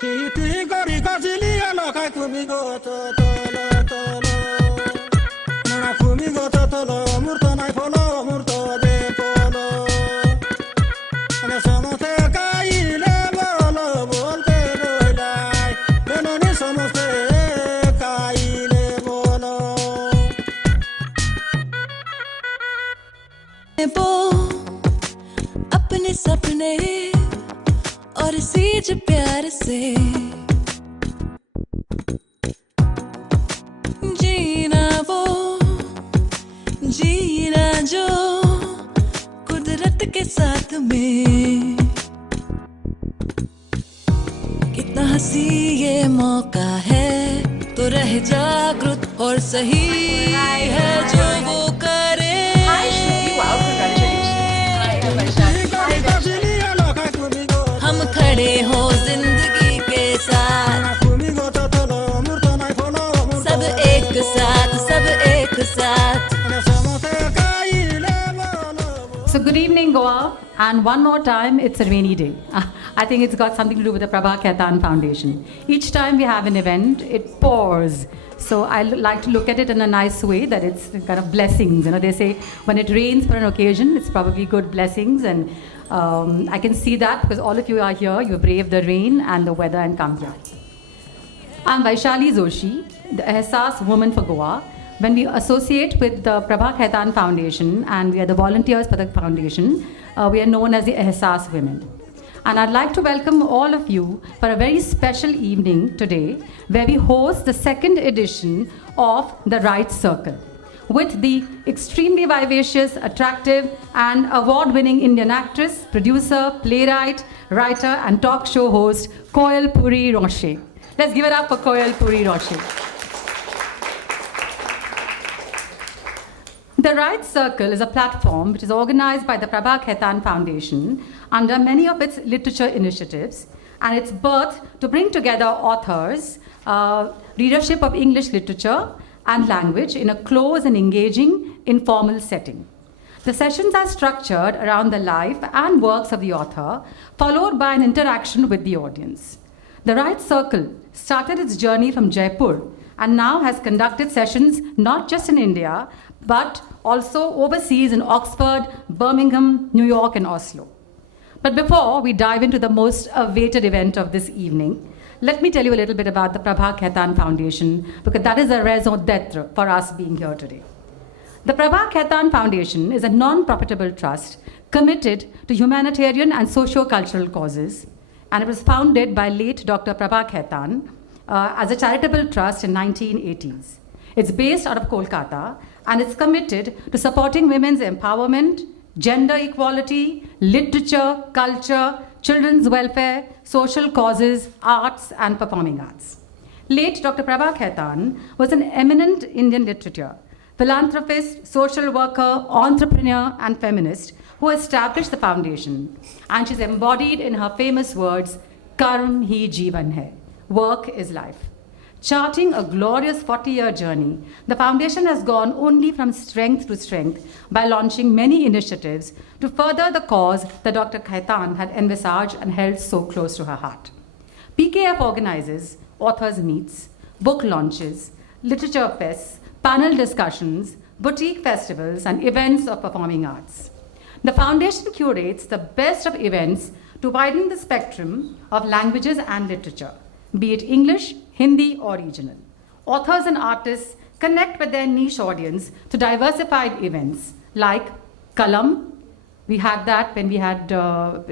Titi gori gazili ala kai kumi go to tolo tolo. Nana kumi go to tolo murto nai polo murto de polo. Ane samote kai le bolo bolte dolai. Beno ni samote kai le bolo. वो अपने सपने और seize प्यार से जीना वो जीना जो कुदरत के साथ में कितना हंसी ये मौका है तो रह जागरूक और सही है जो वो करे हम खड़े हो जिंदगी के साथ सब एक साथ सब एक साथ. So good evening, Goa, and one more time, it's a rainy day. I think it's got something to do with the Prabha Khaitan Foundation. Each time we have an event, it pours. So I like to look at it in a nice way, that it's kind of blessings. You know, they say when it rains for an occasion, it's probably good blessings, and I can see that because all of you are here. You brave the rain and the weather and come here. I'm Vaishali Joshi, the Ehsas Woman for Goa. When we associate with the Prabha Khaitan Foundation and we are the volunteers for the foundation, we are known as the Ehsas Women. And I'd like to welcome all of you for a very special evening today where we host the second edition of the Right Circle with the extremely vivacious, attractive and award-winning Indian actress, producer, playwright, writer and talk show host Koel Purie Rinchet. Let's give it up for Koel Purie Rinchet. The Right Circle is a platform which is organized by the Prabha Khaitan Foundation under many of its literature initiatives, and its birth to bring together authors, readership of English literature and language in a close and engaging informal setting. The sessions are structured around the life and works of the author, followed by an interaction with the audience. The Right Circle started its journey from Jaipur and now has conducted sessions not just in India, but also overseas in Oxford, Birmingham, New York, and Oslo. But before we dive into the most awaited event of this evening, let me tell you a little bit about the Prabha Khaitan Foundation, because that is a raison d'etre for us being here today. The Prabha Khaitan Foundation is a non-profitable trust committed to humanitarian and socio-cultural causes, and it was founded by late Dr. Prabha Khaitan as a charitable trust in 1980s. It's based out of Kolkata, and it's committed to supporting women's empowerment, gender equality, literature, culture, children's welfare, social causes, arts, and performing arts. Late Dr. Prabha Khaitan was an eminent Indian literature, philanthropist, social worker, entrepreneur, and feminist who established the foundation. And she's embodied in her famous words, Karm hi Jeevan hai, work is life. Charting a glorious 40-year journey, the foundation has gone only from strength to strength by launching many initiatives to further the cause that Dr. Khaitan had envisaged and held so close to her heart. PKF organizes authors' meets, book launches, literature fests, panel discussions, boutique festivals, and events of performing arts. The foundation curates the best of events to widen the spectrum of languages and literature, be it English, Hindi, or regional. Authors and artists connect with their niche audience to diversified events like Kalam. We had that when we had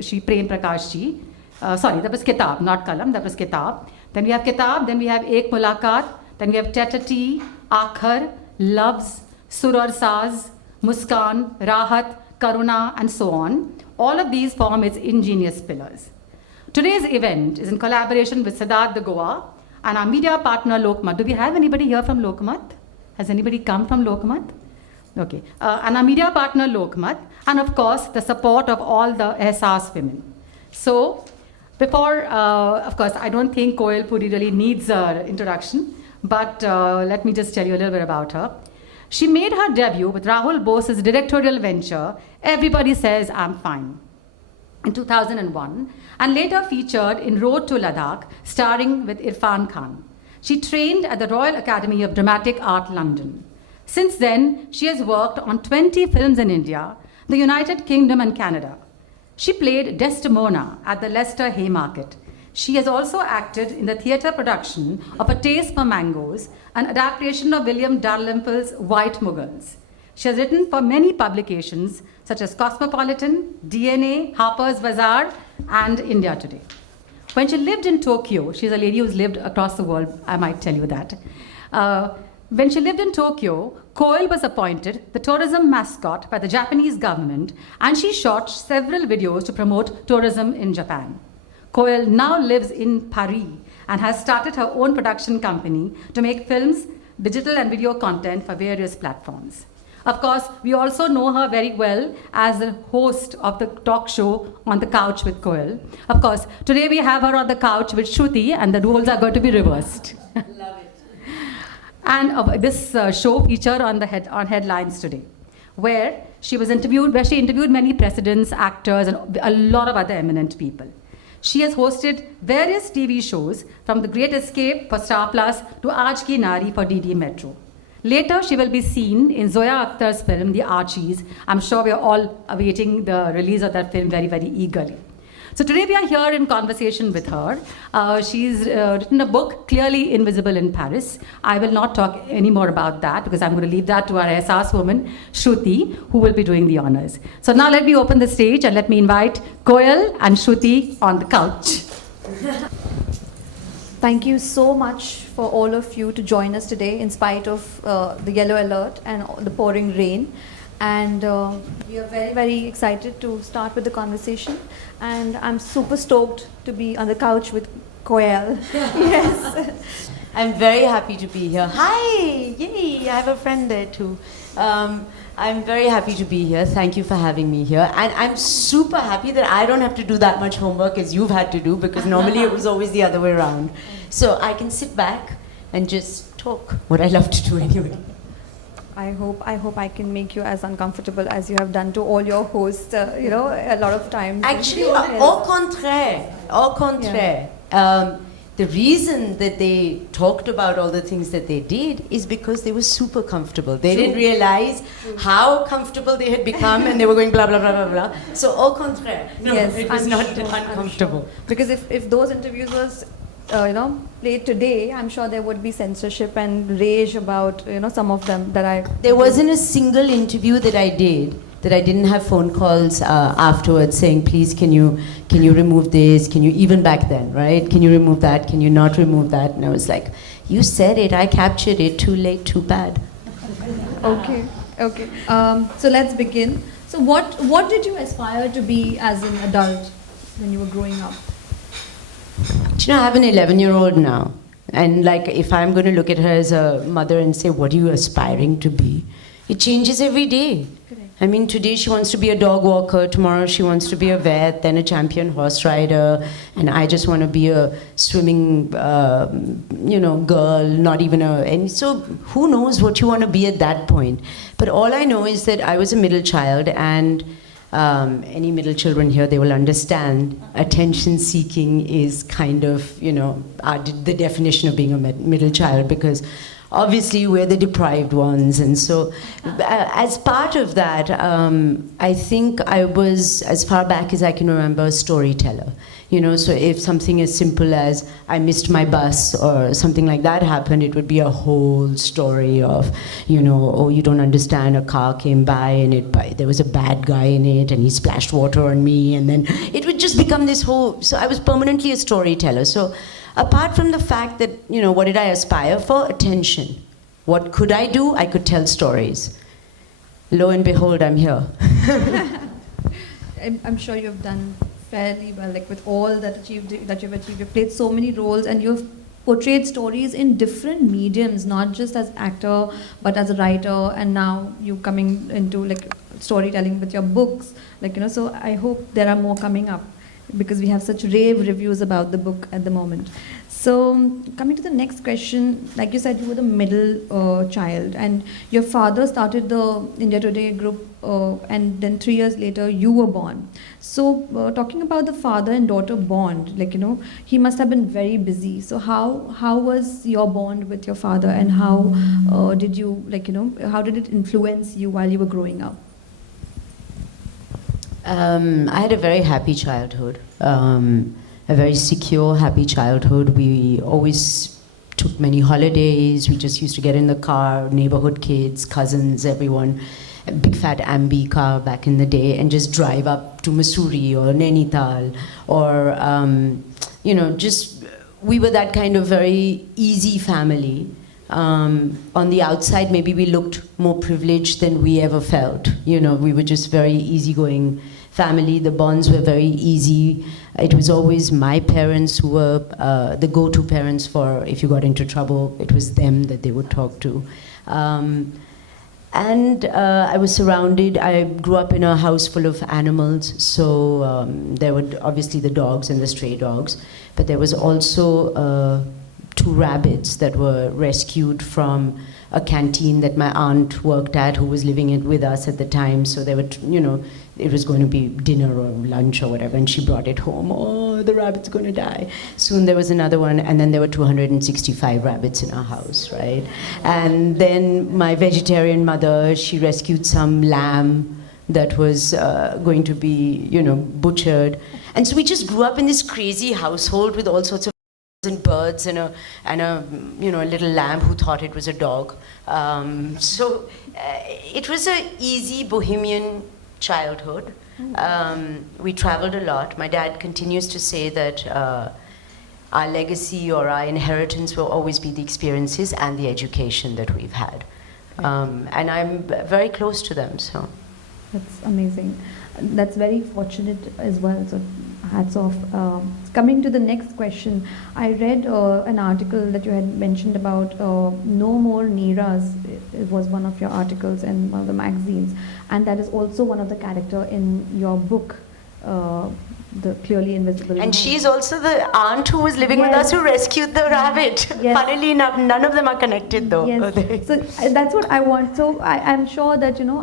Shri Prem Prakash ji. Sorry, that was Kitab, not Kalam, that was Kitab. Then we have Kitab, then we have Ek Mulaqat, then we have Tetati, Akhar, Loves, Surar Saz, Muskan, Rahat, Karuna, and so on. All of these form its ingenious pillars. Today's event is in collaboration with Siddharth the Goa and our media partner Lokmat. Do we have anybody here from Lokmat? Has anybody come from Lokmat? Okay. And our media partner Lokmat, and of course the support of all the Ehsas women. So before, of course, I don't think Koel Purie really needs an introduction, but let me just tell you a little bit about her. She made her debut with Rahul Bose's directorial venture, Everybody Says I'm Fine. in 2001 and later featured in Road to Ladakh, starring with Irfan Khan. She trained at the Royal Academy of Dramatic Art, London. Since then, she has worked on 20 films in India, the United Kingdom, and Canada. She played Desdemona at the Leicester Haymarket. She has also acted in the theatre production of A Taste for Mangoes, an adaptation of William Dalrymple's White Mughals. She has written for many publications such as Cosmopolitan, DNA, Harper's Bazaar, and India Today. When she lived in Tokyo, she's a lady who's lived across the world, I might tell you that. When she lived in Tokyo, Koel was appointed the tourism mascot by the Japanese government, and she shot several videos to promote tourism in Japan. Koel now lives in Paris and has started her own production company to make films, digital and video content for various platforms. Of course, we also know her very well as the host of the talk show On the Couch with Koel. Of course, today we have her on the couch with Shruti, and the roles are going to be reversed. Love it. And this show featured on headlines today, where she interviewed many presidents, actors, and a lot of other eminent people. She has hosted various TV shows from The Great Escape for Star Plus to Aaj Ki Nari for DD Metro. Later, she will be seen in Zoya Akhtar's film, The Archies. I'm sure we are all awaiting the release of that film very, very eagerly. So today we are here in conversation with her. She's written a book, Clearly Invisible in Paris. I will not talk any more about that because I'm going to leave that to our SAS woman, Shruti, who will be doing the honors. So now let me open the stage and let me invite Koel and Shruti on the couch. Thank you so much for all of you to join us today in spite of the yellow alert and the pouring rain. And we are very, very excited to start with the conversation. And I'm super stoked to be on the couch with Koel. Yes. I'm very happy to be here. Hi! Yay! I have a friend there too. I'm very happy to be here. Thank you for having me here. And I'm super happy that I don't have to do that much homework as you've had to do, because normally it was always the other way around. So I can sit back and just talk, what I love to do anyway. I hope I can make you as uncomfortable as you have done to all your hosts, a lot of times. Actually, au contraire. Au contraire. The reason that they talked about all the things that they did is because they were super comfortable. They didn't realize how comfortable they had become, and they were going blah, blah, blah, blah, blah. So au contraire. No, yes, it was I'm not sure, uncomfortable. Sure. Because if those interviews was played today, I'm sure there would be censorship and rage about some of them that I. There wasn't a single interview that I did that I didn't have phone calls afterwards saying, please, can you remove this? Can you, even back then, right? Can you remove that? Can you not remove that? And I was like, you said it, I captured it, too late, too bad. Okay. So let's begin. So what did you aspire to be as an adult when you were growing up? Do you know, I have an 11-year-old now. And like, if I'm going to look at her as a mother and say, what are you aspiring to be? It changes every day. Correct. I mean, today she wants to be a dog walker, tomorrow she wants to be a vet, then a champion horse rider, and I just want to be a swimming, girl, not even and so who knows what you want to be at that point. But all I know is that I was a middle child, and any middle children here, they will understand attention seeking is kind of, the definition of being a middle child, because obviously we're the deprived ones. And so as part of that, I think I was, as far back as I can remember, a storyteller. So if something as simple as I missed my bus or something like that happened, it would be a whole story of, oh, you don't understand, a car came by and there was a bad guy in it and he splashed water on me, and then it would just become this whole, so I was permanently a storyteller. So apart from the fact that, what did I aspire for? Attention. What could I do? I could tell stories. Lo and behold, I'm here. I'm sure you've done fairly well, like with all that you've achieved. You've played so many roles and you've portrayed stories in different mediums, not just as actor, but as a writer, and now you coming into like storytelling with your books. So I hope there are more coming up, because we have such rave reviews about the book at the moment. So, coming to the next question, like you said, you were the middle child, and your father started the India Today group, and then 3 years later, you were born. So, talking about the father and daughter bond, like, you know, he must have been very busy. So, how was your bond with your father, and how did you, like, you know, how did it influence you while you were growing up? I had a very happy childhood. A very secure, happy childhood. We always took many holidays. We just used to get in the car, neighborhood kids, cousins, everyone, a big fat Ambi car back in the day, and just drive up to Missouri or Nainital, or you know, just we were that kind of very easy family. On the outside, maybe we looked more privileged than we ever felt. You know, we were just very easygoing family. The bonds were very easy. It was always my parents who were the go-to parents for if you got into trouble. It was them that they would talk to. And I was surrounded, I grew up in a house full of animals, so there were obviously the dogs and the stray dogs, but there was also 2 rabbits that were rescued from a canteen that my aunt worked at, who was living with us at the time. So they were, you know, it was going to be dinner or lunch or whatever, and she brought it home. Oh, the rabbit's going to die. Soon there was another one, and then there were 265 rabbits in our house, right? And then my vegetarian mother, she rescued some lamb that was going to be, you know, butchered. And so we just grew up in this crazy household with all sorts of and birds and a you know, a little lamb who thought it was a dog. So it was a easy bohemian childhood. We traveled a lot. My dad continues to say that our legacy or our inheritance will always be the experiences and the education that we've had. And I'm very close to them, so. That's amazing. That's very fortunate as well. So hats off. Coming to the next question, I read an article that you had mentioned about No More Neeras. It was one of your articles in one of the magazines, and that is also one of the character in your book, The Clearly Invisible And Hand. she's also the aunt who was living with us who rescued the rabbit. Yes. Funnily enough, none of them are connected though. Yes. So that's what I want. So I'm sure that, you know,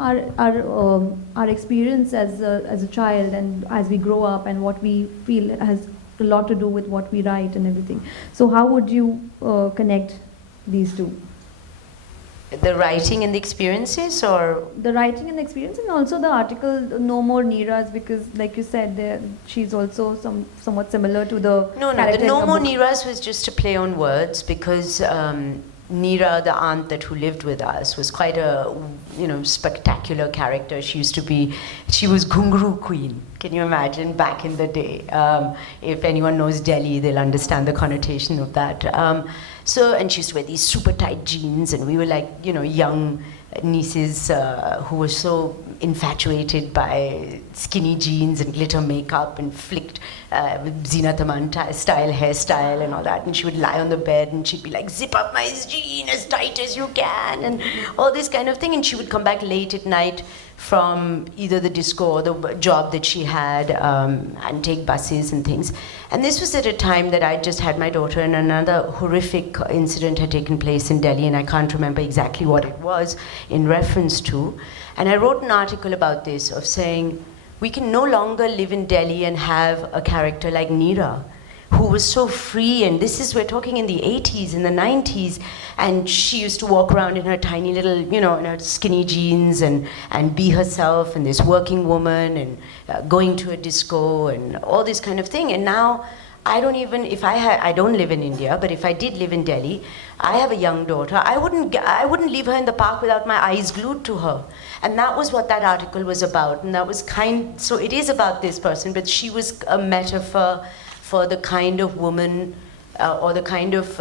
our experience as a child and as we grow up and what we feel has a lot to do with what we write and everything. So how would you connect these two? The writing and the experiences, or? The writing and the experience, and also the article No More Neeras, because like you said, she's also somewhat similar to the No, character the in No your More book. Neeras was just a play on words, because Neera, the aunt who lived with us, was quite a, you know, spectacular character. She was Ghungru Queen. Can you imagine back in the day? If anyone knows Delhi, they'll understand the connotation of that. And she used to wear these super tight jeans, and we were like, you know, young nieces who were so infatuated by skinny jeans and glitter makeup and flicked Zeenat Aman style hairstyle and all that. And she would lie on the bed and she'd be like, zip up my jean as tight as you can, and all this kind of thing. And she would come back late at night from either the disco or the job that she had, and take buses and things. And this was at a time that I just had my daughter, and another horrific incident had taken place in Delhi, and I can't remember exactly what it was in reference to. And I wrote an article about this, of saying we can no longer live in Delhi and have a character like Neera, who was so free. And this is, we're talking in the 80s, in the 90s, and she used to walk around in her tiny little, you know, in her skinny jeans and be herself, and this working woman, and going to a disco and all this kind of thing. And now I don't even, I don't live in India, but if I did live in Delhi, I have a young daughter, I wouldn't leave her in the park without my eyes glued to her. And that was what that article was about. And that was so it is about this person, but she was a metaphor for the kind of woman or the kind of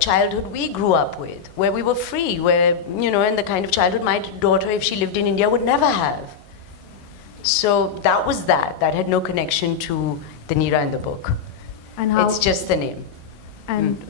childhood we grew up with, where we were free, where, you know, and the kind of childhood my daughter, if she lived in India, would never have. So that was that had no connection to the Neera in the book. And how, it's just the name. and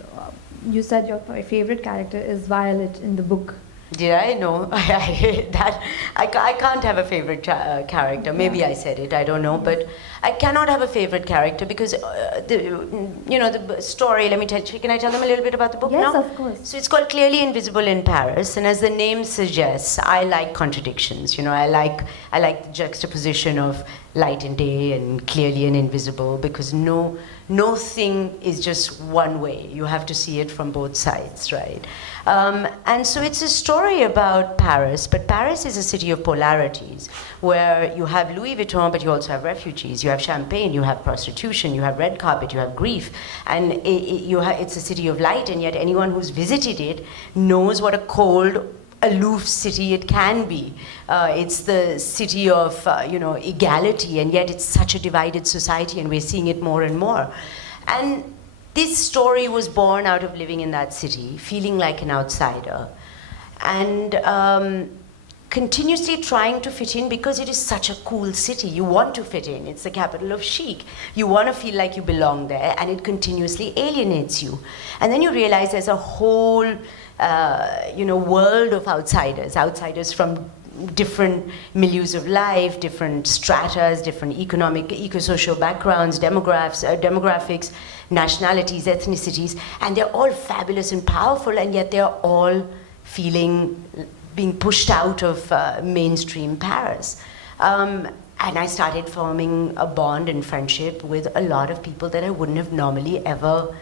you said your favorite character is Violet in the book. Did I? No. I can't have a favorite character. Maybe I said it, I don't know. But I cannot have a favorite character because, the story, let me tell you, can I tell them a little bit about the book now? Yes, of course. So it's called Clearly Invisible in Paris. And as the name suggests, I like contradictions. I like the juxtaposition of light and day and clearly and invisible, because no thing is just one way. You have to see it from both sides, right? And so it's a story about Paris, but Paris is a city of polarities, where you have Louis Vuitton, but you also have refugees. You have champagne, you have prostitution, you have red carpet, you have grief. And it's a city of light, and yet anyone who's visited it knows what a cold, aloof city it can be. It's the city of equality, and yet it's such a divided society, and we're seeing it more and more. And this story was born out of living in that city, feeling like an outsider, and continuously trying to fit in, because it is such a cool city. You want to fit in. It's the capital of chic. You want to feel like you belong there, and it continuously alienates you. And then you realize there's a whole world of outsiders from different milieus of life, different stratas, different economic, eco-social backgrounds, demographics, nationalities, ethnicities, and they're all fabulous and powerful, and yet they're all being pushed out of mainstream Paris. And I started forming a bond and friendship with a lot of people that I wouldn't have normally ever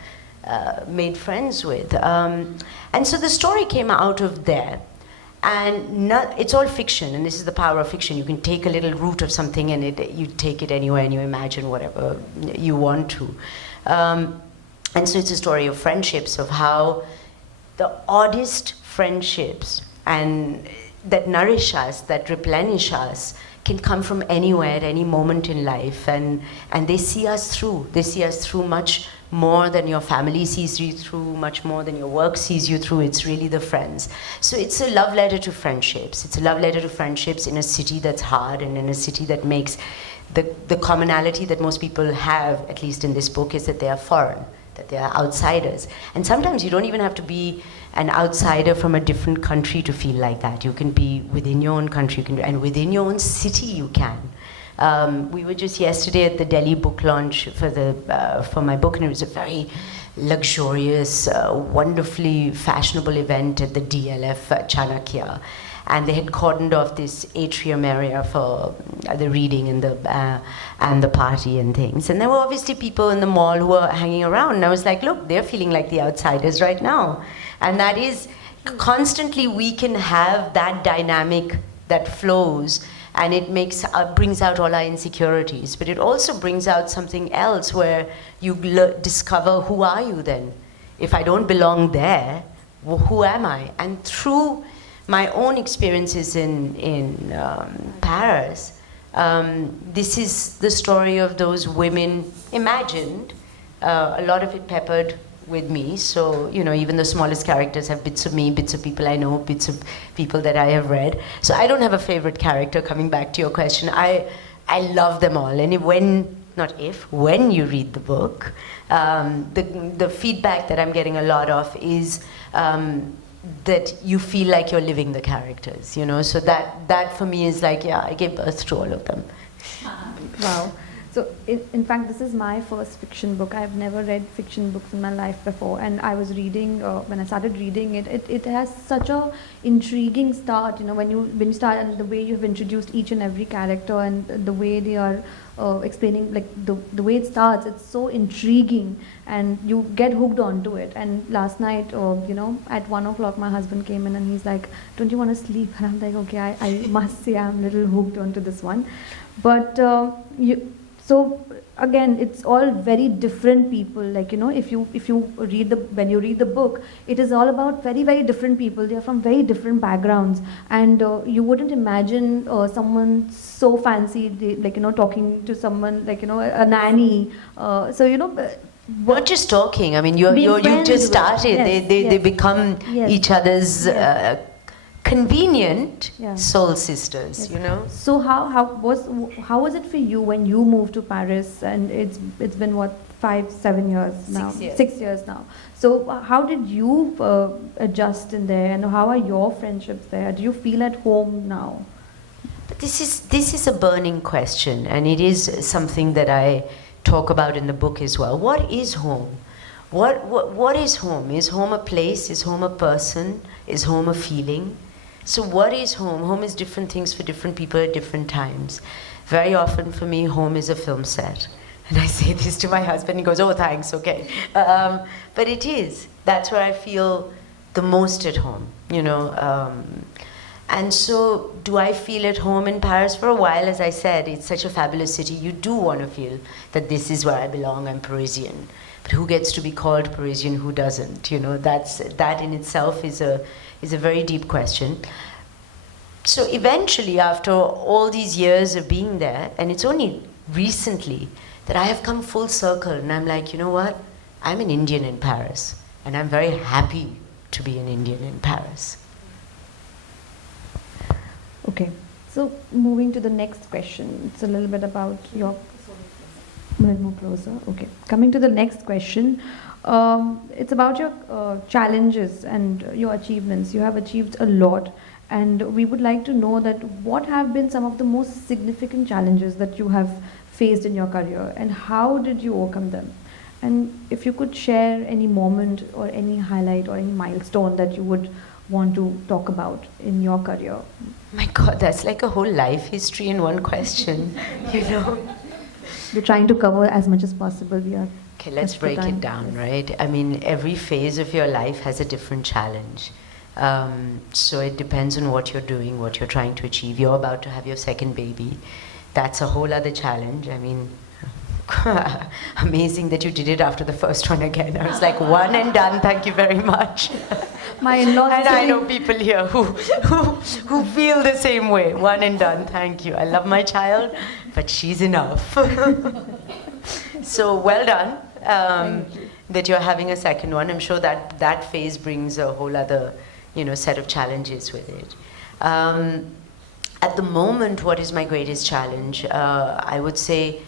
made friends with. And so the story came out of there. And it's all fiction, and this is the power of fiction. You can take a little root of something, and you take it anywhere, and you imagine whatever you want to. And so it's a story of friendships, of how the oddest friendships and that nourish us, that replenish us, can come from anywhere at any moment in life, and they see us through. They see us through much more than your family sees you through, much more than your work sees you through. It's really the friends. So it's a love letter to friendships. It's a love letter to friendships in a city that's hard, and in a city that makes the commonality that most people have, at least in this book, is that they are foreign, that they are outsiders. And sometimes you don't even have to be an outsider from a different country to feel like that. You can be within your own country, and within your own city you can. We were just yesterday at the Delhi book launch for my book, and it was a very luxurious, wonderfully fashionable event at the DLF Chanakya. And they had cordoned off this atrium area for the reading and the party and things. And there were obviously people in the mall who were hanging around. And I was like, look, they're feeling like the outsiders right now. And that is, constantly we can have that dynamic that flows, and it brings out all our insecurities. But it also brings out something else, where you discover, who are you then? If I don't belong there, well, who am I? And through my own experiences in Paris, this is the story of those women imagined, a lot of it peppered with me. So, even the smallest characters have bits of me, bits of people I know, bits of people that I have read. So I don't have a favorite character, coming back to your question. I love them all. And when you read the book, the feedback that I'm getting a lot of is that you feel like you're living the characters, So that for me is like, yeah, I gave birth to all of them. Wow. So, in fact, this is my first fiction book. I've never read fiction books in my life before, and I was reading, when I started reading it, it has such a intriguing start, when you start, and the way you've introduced each and every character, and the way they are explaining, like the way it starts, it's so intriguing, and you get hooked onto it. And last night, at 1 o'clock, my husband came in and he's like, don't you want to sleep? And I'm like, okay, I must say I'm a little hooked onto this one. But so again, it's all very different people. Like, if you when you read the book, it is all about very, very different people. They are from very different backgrounds, and you wouldn't imagine someone so fancy, talking to someone like a nanny. Not just talking. I mean, you've just started. Yes, They yes. become Yes. each other's. Yes. convenient Yeah. soul sisters, Yes. you know. So how was it for you when you moved to Paris, and it's been what, 5-7 years now? 6 years. 6 years now. So how did you adjust in there, and how are your friendships there? Do you feel at home now? But this is a burning question, and it is something that I talk about in the book as well. What is home? What is home? Is home a place? Is home a person? Is home a feeling? So what is home? Home is different things for different people at different times. Very often for me, home is a film set. And I say this to my husband, he goes, oh, thanks, okay. But it is. That's where I feel the most at home, you know. And so do I feel at home in Paris? For a while, as I said, it's such a fabulous city. You do want to feel that this is where I belong, I'm Parisian. But who gets to be called Parisian, who doesn't? You know, that in itself is a very deep question. So eventually, after all these years of being there, and it's only recently that I have come full circle, and I'm like, you know what? I'm an Indian in Paris, and I'm very happy to be an Indian in Paris. Okay, so moving to the next question. It's a little bit about your... A little more closer. Okay. Coming to the next question, it's about your challenges and your achievements. You have achieved a lot, and we would like to know that what have been some of the most significant challenges that you have faced in your career, and how did you overcome them? And if you could share any moment or any highlight or any milestone that you would want to talk about in your career. My God, that's like a whole life history in one question, you know. We're trying to cover as much as possible. We are Okay, let's pressed for break time. it down, Yes. right? I mean, every phase of your life has a different challenge. So it depends on what you're doing, what you're trying to achieve. You're about to have your second baby. That's a whole other challenge. I mean, amazing that you did it after the first one again. I was like, one and done, thank you very much. My in-laws And I sitting- know people here who feel the same way. One and done, thank you. I love my child, but she's enough. So well done that you're having a second one. I'm sure that that phase brings a whole other, you know, set of challenges with it. At the moment, what is my greatest challenge? I would say,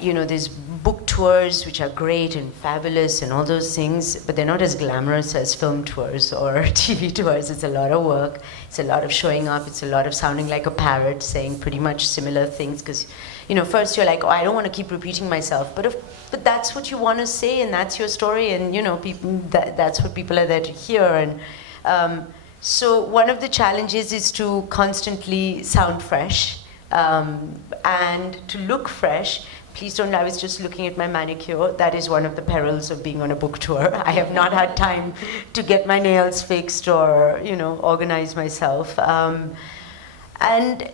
you know, there's book tours which are great and fabulous and all those things, but they're not as glamorous as film tours or TV tours. It's a lot of work. It's a lot of showing up. It's a lot of sounding like a parrot, saying pretty much similar things. Because, you know, first you're like, oh, I don't want to keep repeating myself. But that's what you want to say, and that's your story, and, you know, people, that's what people are there to hear. And so one of the challenges is to constantly sound fresh and to look fresh. Please don't, I was just looking at my manicure. That is one of the perils of being on a book tour. I have not had time to get my nails fixed or, you know, organize myself. And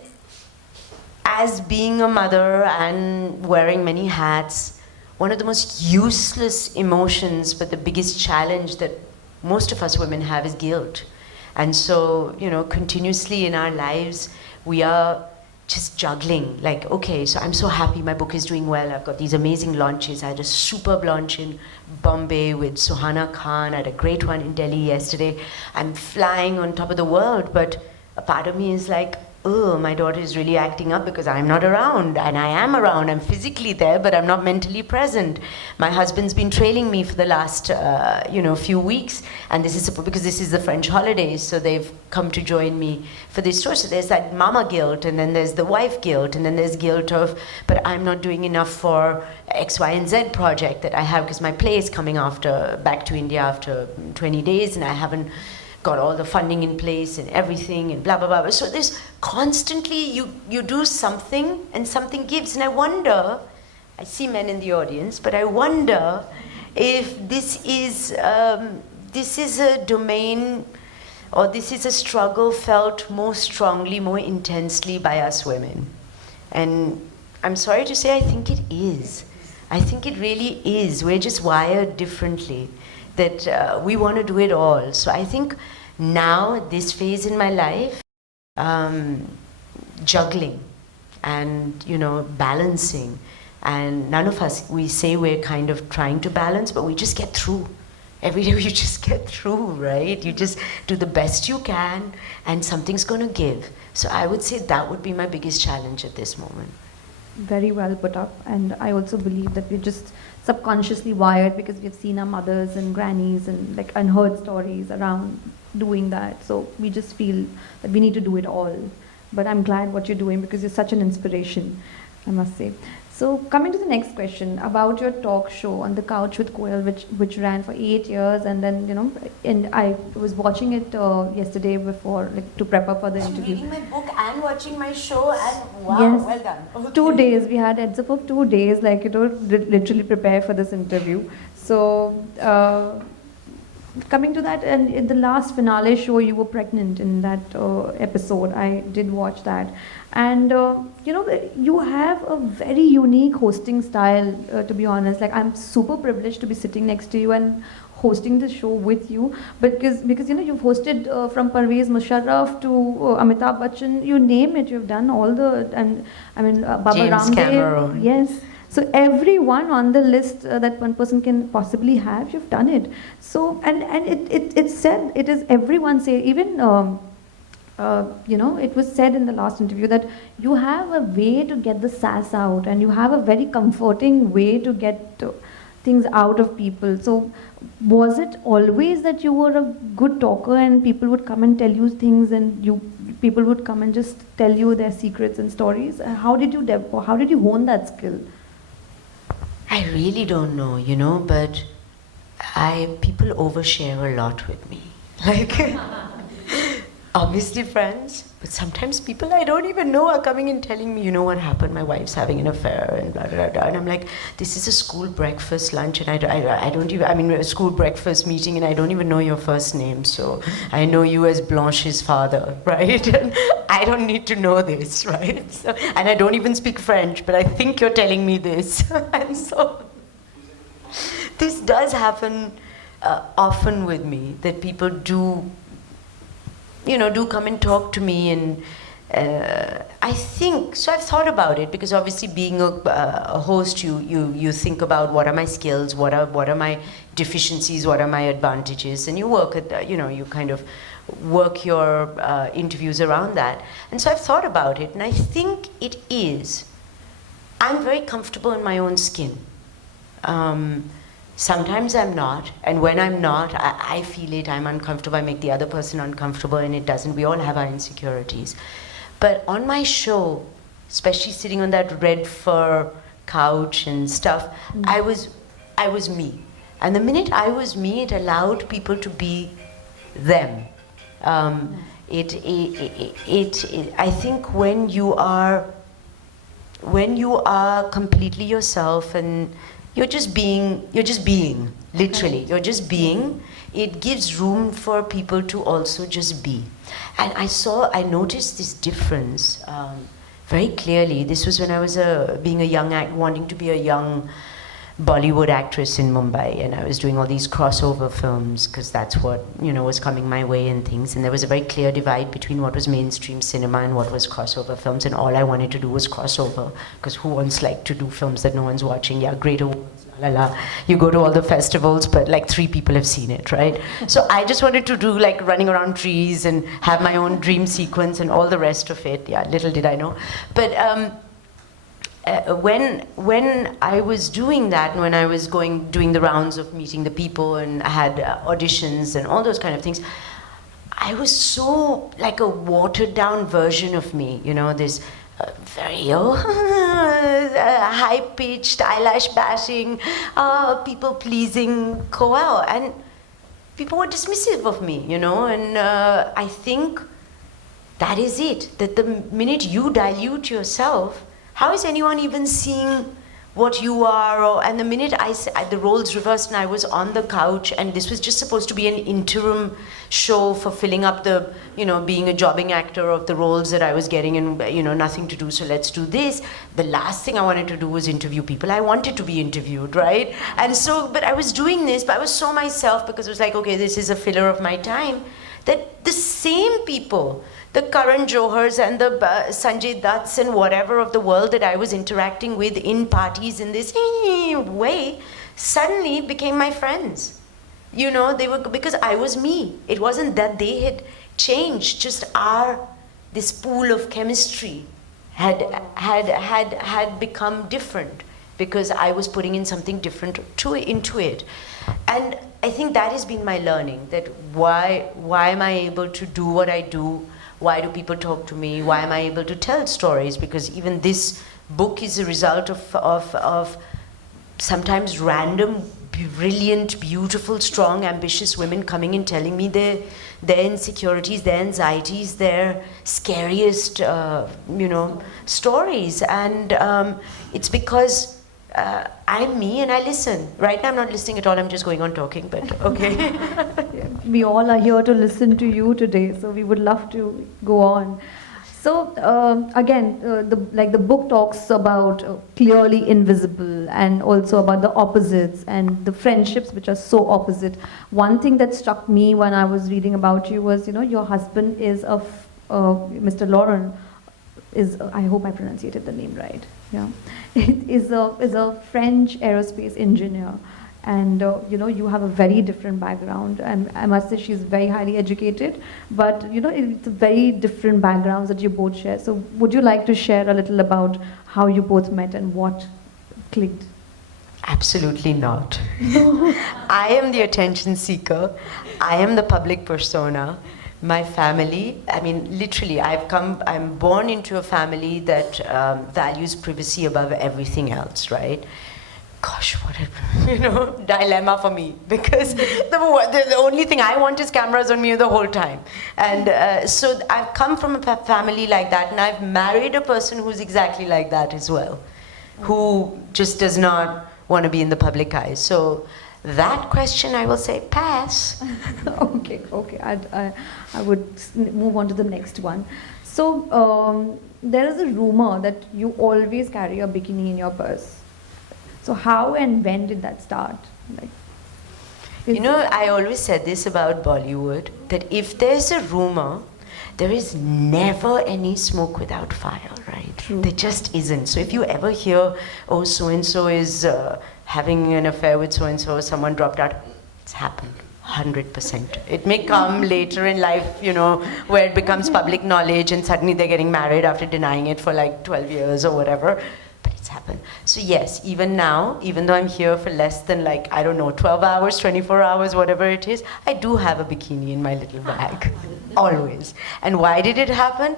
as being a mother and wearing many hats, one of the most useless emotions, but the biggest challenge that most of us women have is guilt. And so, you know, continuously in our lives, we are just juggling, like, okay, so I'm so happy my book is doing well. I've got these amazing launches. I had a superb launch in Bombay with Suhana Khan. I had a great one in Delhi yesterday. I'm flying on top of the world, but a part of me is like, oh, my daughter is really acting up because I'm not around, and I am around. I'm physically there, but I'm not mentally present. My husband's been trailing me for the last, you know, few weeks, and this is because this is the French holidays, so they've come to join me for this tour. So there's that mama guilt, and then there's the wife guilt, and then there's guilt of, but I'm not doing enough for X, Y, and Z project that I have because my play is coming back to India after 20 days, and I haven't got all the funding in place and everything and blah, blah, blah. So there's constantly, you do something and something gives. And I wonder, I see men in the audience, but I wonder if this is a domain, or this is a struggle felt more strongly, more intensely by us women. And I'm sorry to say, I think it is. I think it really is. We're just wired differently, that we want to do it all. So I think now, at this phase in my life, juggling and, you know, balancing, and none of us, we say we're kind of trying to balance, but we just get through every day you just get through, right? You just do the best you can, and something's going to give. So I would say that would be my biggest challenge at this moment. Very well put up. And I also believe that we're just subconsciously wired because we've seen our mothers and grannies and like unheard stories around doing that. So we just feel that we need to do it all. But I'm glad what you're doing because you're such an inspiration, I must say. So coming to the next question about your talk show On the Couch with Koel, which ran for 8 years, and then and I was watching it yesterday before, like to prep up for the interview. Reading my book and watching my show, and wow, Yes. well done. Okay. 2 days we had heads up of 2 days, like literally prepare for this interview. So coming to that, and in the last finale show, you were pregnant in that episode. I did watch that, and you have a very unique hosting style. To be honest, like I'm super privileged to be sitting next to you and hosting the show with you, because you've hosted from Parvez Musharraf to Amitabh Bachchan, you name it, you've done all the, and I mean Baba James Ramdev, Cameron. yes. So everyone on the list that one person can possibly have, you've done it. So and it said, it is everyone say, even it was said in the last interview that you have a way to get the sass out, and you have a very comforting way to get things out of people. So was it always that you were a good talker and people would come and tell you things, and people would come and just tell you their secrets and stories? How did you hone that skill? I really don't know, but people overshare a lot with me. Like, obviously friends, but sometimes people I don't even know are coming and telling me, what happened, my wife's having an affair, and blah, blah, blah. And I'm like, this is a school breakfast lunch, and I don't even, a school breakfast meeting, and I don't even know your first name, so I know you as Blanche's father, right? And I don't need to know this, right? So, and I don't even speak French, but I think you're telling me this. And so, this does happen often with me, that people do come and talk to me, and I think, so I've thought about it, because obviously being a host, you think about what are my skills, what are my deficiencies, what are my advantages, and you work at, you kind of work your interviews around that. And so I've thought about it, and I think I'm very comfortable in my own skin. Sometimes I'm not, and when I'm not, I feel it, I'm uncomfortable, I make the other person uncomfortable, and it doesn't. We all have our insecurities. But on my show, especially sitting on that red fur couch and stuff, I was me. And the minute I was me, it allowed people to be them. I think when you are completely yourself, and you're just being, literally, you're just being, it gives room for people to also just be. And I noticed this difference very clearly. This was when I was wanting to be a young Bollywood actress in Mumbai, and I was doing all these crossover films, because that's what, was coming my way and things. And there was a very clear divide between what was mainstream cinema and what was crossover films, and all I wanted to do was crossover, because who wants to do films that no one's watching? Yeah, great awards, la la la. You go to all the festivals, but 3 people have seen it, right? So I just wanted to do running around trees and have my own dream sequence and all the rest of it. Yeah, little did I know. But when I was doing that, and when I was doing the rounds of meeting the people, and I had auditions and all those kind of things, I was so like a watered down version of me, this very high pitched, eyelash bashing, people pleasing Koel, and people were dismissive of me, and I think that is it, that the minute you dilute yourself, how is anyone even seeing what you are? And the minute the roles reversed, and I was on the couch, and this was just supposed to be an interim show for filling up the, being a jobbing actor of the roles that I was getting, and, nothing to do, so let's do this. The last thing I wanted to do was interview people. I wanted to be interviewed, right? And so, but I was doing this, but I was so myself, because it was like, okay, this is a filler of my time, that the same people, the Karan Johars and the Sanjay Dutts and whatever of the world that I was interacting with in parties in this way, suddenly became my friends. You know, they were, because I was me. It wasn't that they had changed, just this pool of chemistry had become different because I was putting in something different into it. And I think that has been my learning, that why am I able to do what I do? Why do people talk to me? Why am I able to tell stories? Because even this book is a result of sometimes random, brilliant, beautiful, strong, ambitious women coming and telling me their insecurities, their anxieties, their scariest, stories. And it's because I'm me and I listen. Right now I'm not listening at all, I'm just going on talking, but okay. We all are here to listen to you today, so we would love to go on. So again, the book talks about clearly invisible, and also about the opposites and the friendships which are so opposite. One thing that struck me when I was reading about you was, your husband is Mr. Lauren is, I hope I pronunciated the name right. Yeah, is a French aerospace engineer. And you have a very different background, and I must say she's very highly educated, but it's very different backgrounds that you both share. So would you like to share a little about how you both met and what clicked? Absolutely not. I am the attention seeker. I am the public persona. My family, I mean, literally, I'm born into a family that values privacy above everything else, right? Gosh, what a dilemma for me, because the only thing I want is cameras on me the whole time. And so I've come from a family like that, and I've married a person who's exactly like that as well, who just does not want to be in the public eye. So that question, I will say pass. Okay. I would move on to the next one. So there is a rumor that you always carry a bikini in your purse. So how and when did that start? I always said this about Bollywood, that if there's a rumor, there is never any smoke without fire, right? True. There just isn't. So if you ever hear, oh, so-and-so is having an affair with so-and-so, someone dropped out, it's happened. 100%. It may come later in life, where it becomes public knowledge and suddenly they're getting married after denying it for like 12 years or whatever. It's happened. So yes, even now, even though I'm here for less than 12 hours, 24 hours, whatever it is, I do have a bikini in my little bag, always. And why did it happen?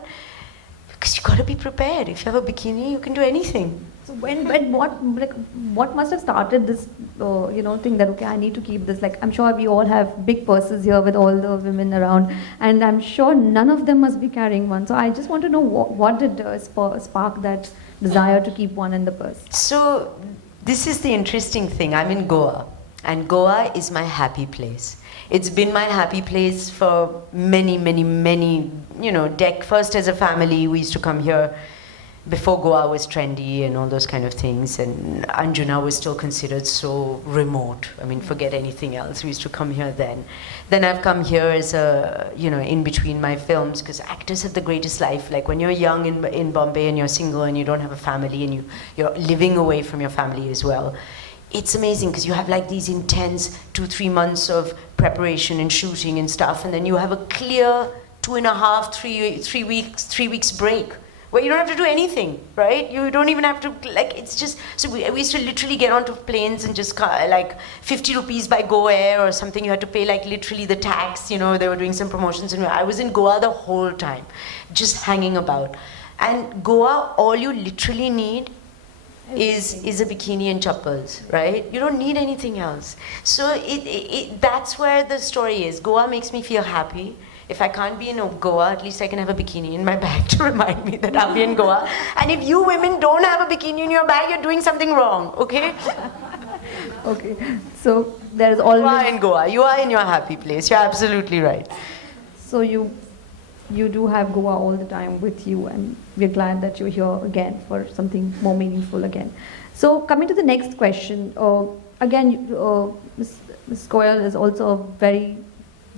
Because you got to be prepared. If you have a bikini, you can do anything. So what must have started this, thing that, okay, I need to keep this? I'm sure we all have big purses here with all the women around, and I'm sure none of them must be carrying one. So I just want to know what did spark that desire to keep one in the purse? So this is the interesting thing. I'm in Goa, and Goa is my happy place. It's been my happy place for many, many, many, first as a family, we used to come here before Goa was trendy and all those kind of things, and Anjuna was still considered so remote. I mean, forget anything else. We used to come here then. Then I've come here as in between my films, because actors have the greatest life. Like when you're young in Bombay and you're single and you don't have a family and you're living away from your family as well. It's amazing because you have like these intense 2-3 months of preparation and shooting and stuff, and then you have a clear 2.5, 3 weeks break, where you don't have to do anything, right? You don't even have to, it's just, so we used to literally get onto planes and just 50 rupees by Go Air or something, you had to pay literally the tax, they were doing some promotions, and I was in Goa the whole time, just hanging about. And Goa, all you literally need is a bikini and chappals, right? You don't need anything else. So that's where the story is. Goa makes me feel happy. If I can't be in Goa, at least I can have a bikini in my bag to remind me that I'll be in Goa. And if you women don't have a bikini in your bag, you're doing something wrong, okay? Okay, so there's always... You are in Goa. You are in your happy place. You're absolutely right. So you do have Goa all the time with you, and we're glad that you're here again for something more meaningful again. So coming to the next question, again, Ms. Koel is also a very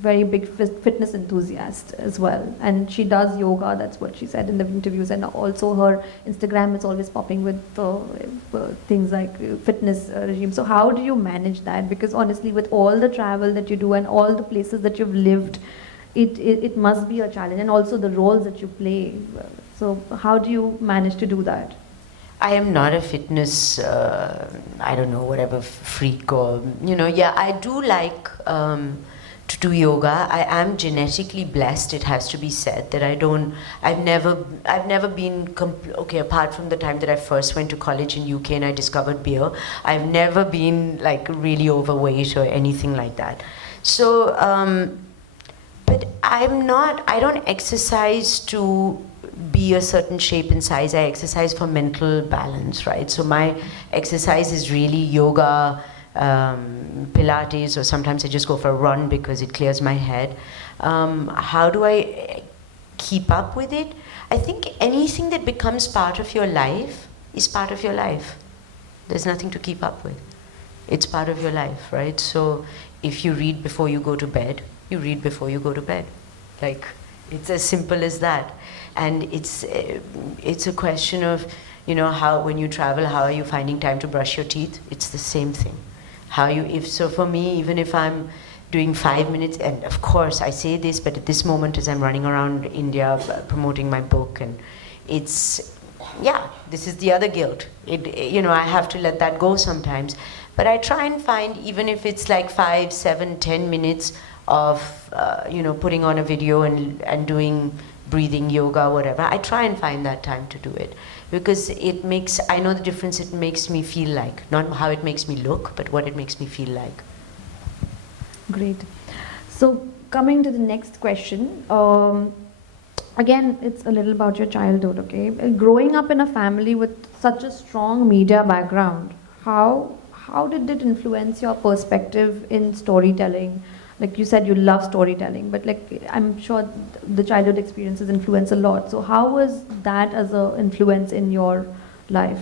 very big fitness enthusiast as well, and she does yoga. That's what she said in the interviews, and also her Instagram is always popping with things like fitness regime. So how do you manage that? Because honestly, with all the travel that you do and all the places that you've lived, it must be a challenge, and also the roles that you play. So how do you manage to do that? I am not a fitness, I don't know, whatever freak or, yeah, I do like to do yoga. I am genetically blessed, it has to be said, that I've never been, okay, apart from the time that I first went to college in UK and I discovered beer, I've never been like really overweight or anything like that. So, but I don't exercise to be a certain shape and size. I exercise for mental balance, right? So my exercise is really yoga, Pilates, or sometimes I just go for a run because it clears my head. How do I keep up with it? I think anything that becomes part of your life is part of your life. There's nothing to keep up with. It's part of your life, right? So if you read before you go to bed, you read before you go to bed. Like, it's as simple as that. And it's a question of, how when you travel, how are you finding time to brush your teeth? It's the same thing. So for me, even if I'm doing 5 minutes, and of course I say this, but at this moment as I'm running around India promoting my book, and it's, yeah, this is the other guilt. I have to let that go sometimes. But I try and find, even if it's like 5, 7, 10 minutes of, putting on a video and doing breathing yoga, whatever, I try and find that time to do it. Because I know the difference it makes me feel like. Not how it makes me look, but what it makes me feel like. Great. So coming to the next question, again, it's a little about your childhood, okay? Growing up in a family with such a strong media background, how did it influence your perspective in storytelling? Like you said, you love storytelling, but like I'm sure the childhood experiences influence a lot. So how was that as an influence in your life?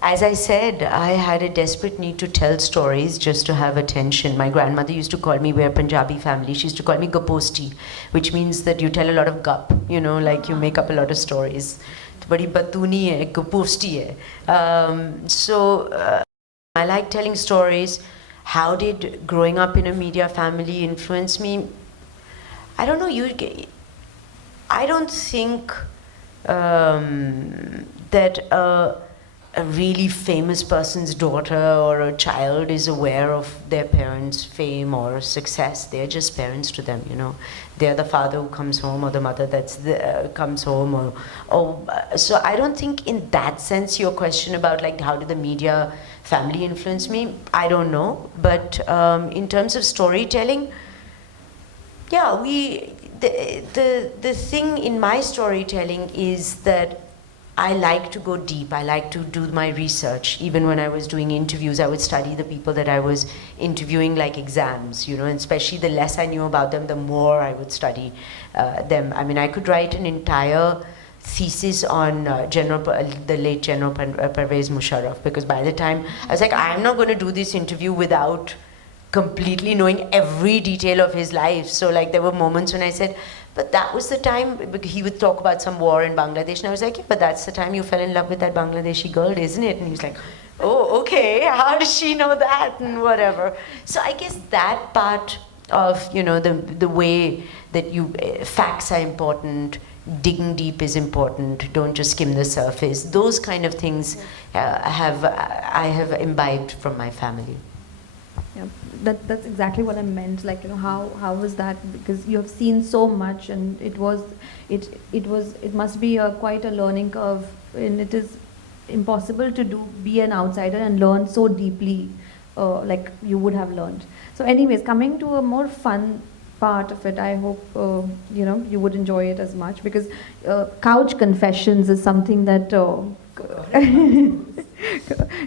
As I said, I had a desperate need to tell stories just to have attention. My grandmother used to call me, we're a Punjabi family, she used to call me gaposti, which means that you tell a lot of gup, like you make up a lot of stories. Badi batuni hai, gaposti hai. So I like telling stories. How did growing up in a media family influence me? I don't know. I don't think that a really famous person's daughter or a child is aware of their parents' fame or success. They're just parents to them, They're the father who comes home or the mother comes home. So I don't think in that sense your question about like how did the media family influence me, I don't know. But in terms of storytelling, yeah, the thing in my storytelling is that I like to go deep. I like to do my research. Even when I was doing interviews, I would study the people that I was interviewing like exams, and especially the less I knew about them, the more I would study them. I mean, I could write an entire thesis on the late General Pervez Musharraf, because by the time I was like, I'm not going to do this interview without completely knowing every detail of his life. So like there were moments when I said, but that was the time, he would talk about some war in Bangladesh, and I was like, yeah, but that's the time you fell in love with that Bangladeshi girl, isn't it? And he was like, oh, okay, how does she know that, and whatever. So I guess that part of, the way that facts are important, digging deep is important, don't just skim the surface. Those kind of things I have imbibed from my family. Yeah, that's exactly what I meant. Like, how was that? Because you have seen so much, and it must be quite a learning curve, and it is impossible to be an outsider and learn so deeply, like you would have learned. So, anyways, coming to a more fun part of it, I hope you would enjoy it as much, because couch confessions is something that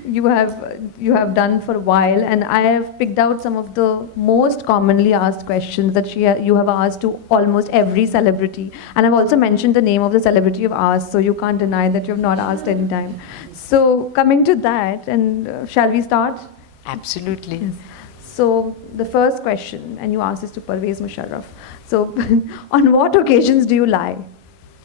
you have done for a while, and I have picked out some of the most commonly asked questions that you have asked to almost every celebrity, and I've also mentioned the name of the celebrity you've asked, so you can't deny that you've not asked any time. So coming to that, and shall we start? Absolutely. Yes. So the first question, and you asked this to Parvez Musharraf. So on what occasions do you lie?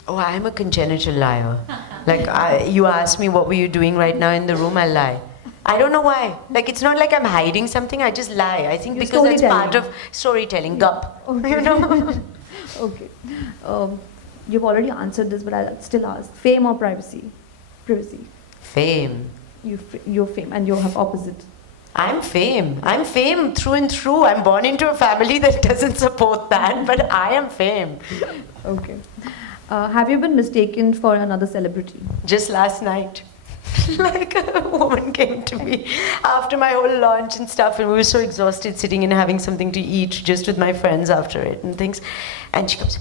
Oh, I'm a congenital liar. Like, you ask me what were you doing right now in the room, I lie. I don't know why. Like, it's not like I'm hiding something, I just lie. I think You're because that's part storytelling. of storytelling, gup. Okay. You know? Okay. You've already answered this, but I'll still ask. Fame or privacy? Privacy. Fame. You're fame, and you have opposite. I'm fame. I'm fame through and through. I'm born into a family that doesn't support that, but I am fame. Okay. Have you been mistaken for another celebrity? Just last night, like a woman came to me after my whole launch and stuff, and we were so exhausted sitting and having something to eat just with my friends after it and things. And she goes,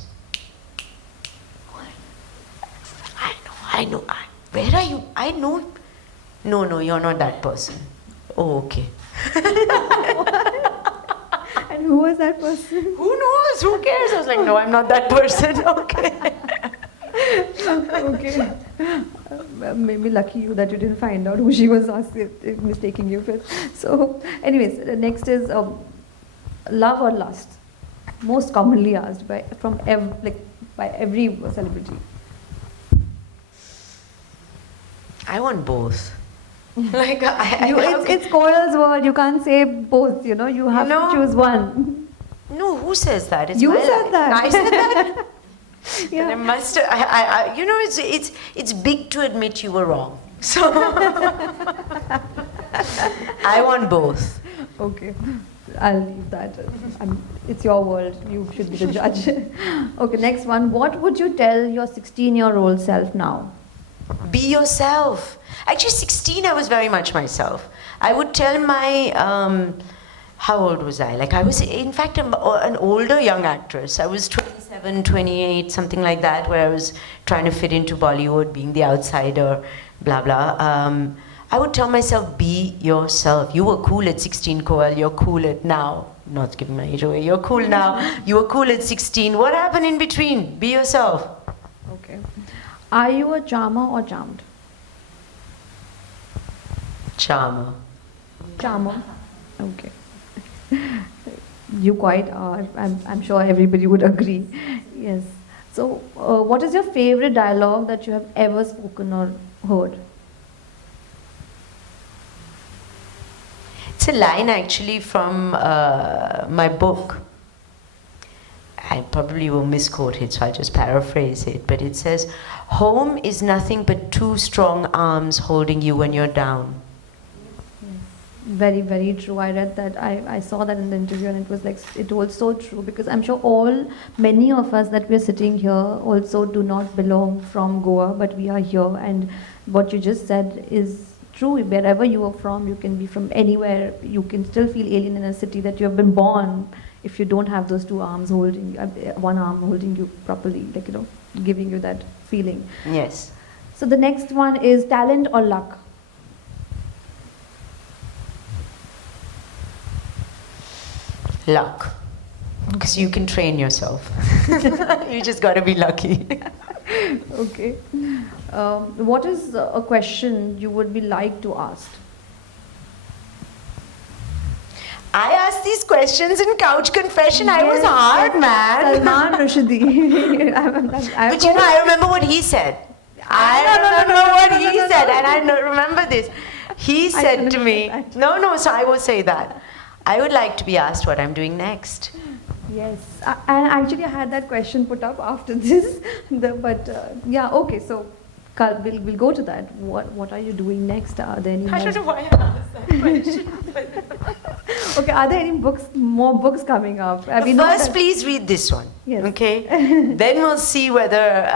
I know. Where are you? I know. No, you're not that person. Oh, okay. And who was that person? Who knows? Who cares? I was like, no, I'm not that person. Okay. Okay. Maybe lucky you that you didn't find out who she was mistaking you with. So, anyways, the next is love or lust. Most commonly asked by every celebrity. I want both. Like it's Koel's word. You can't say both. You know, you have to choose one. No, who says that? It's You my said life. that. I said that. Yeah. And I must. You know, it's big to admit you were wrong. So I want both. Okay, I'll leave that. It's your world. You should be the judge. Okay, next one. What would you tell your 16-year-old self now? Be yourself. Actually, 16, I was very much myself. I would tell my, how old was I? Like, I was, in fact, an older young actress. I was 27, 28, something like that, where I was trying to fit into Bollywood, being the outsider, blah, blah. I would tell myself, be yourself. You were cool at 16, Koel. You're cool at now. Not giving my age away. You're cool now. You were cool at 16. What happened in between? Be yourself. Okay. Are you a charmer or charmed? Charmer. Charmer. Okay. You quite are. I'm sure everybody would agree. Yes. So, what is your favorite dialogue that you have ever spoken or heard? It's a line actually from my book. I probably will misquote it, so I'll just paraphrase it. But it says, home is nothing but two strong arms holding you when you're down. Very, very true. I read that. I saw that in the interview, and it was like, it was so true, because I'm sure many of us that we're sitting here also do not belong from Goa, but we are here. And what you just said is true. Wherever you are from, you can be from anywhere. You can still feel alien in a city that you have been born if you don't have those two arms holding, one arm holding you properly, like, giving you that feeling. Yes. So the next one is talent or luck? Luck. Because you can train yourself. You just got to be lucky. Okay. What is a question you would be like to ask? I asked these questions in Couch Confession. I was hard, man. Salman Rushdie. But you know, I remember what he said. I remember what he said, and I remember this. He said to me, no, so I will say that. I would like to be asked what I'm doing next. Yes, and actually I had that question put up after this, yeah, okay, so we'll go to that. What are you doing next? Are there any I don't know why I asked that question. Okay, are there any more books coming up? First, please read this one. Yes. Okay? Then we'll see whether,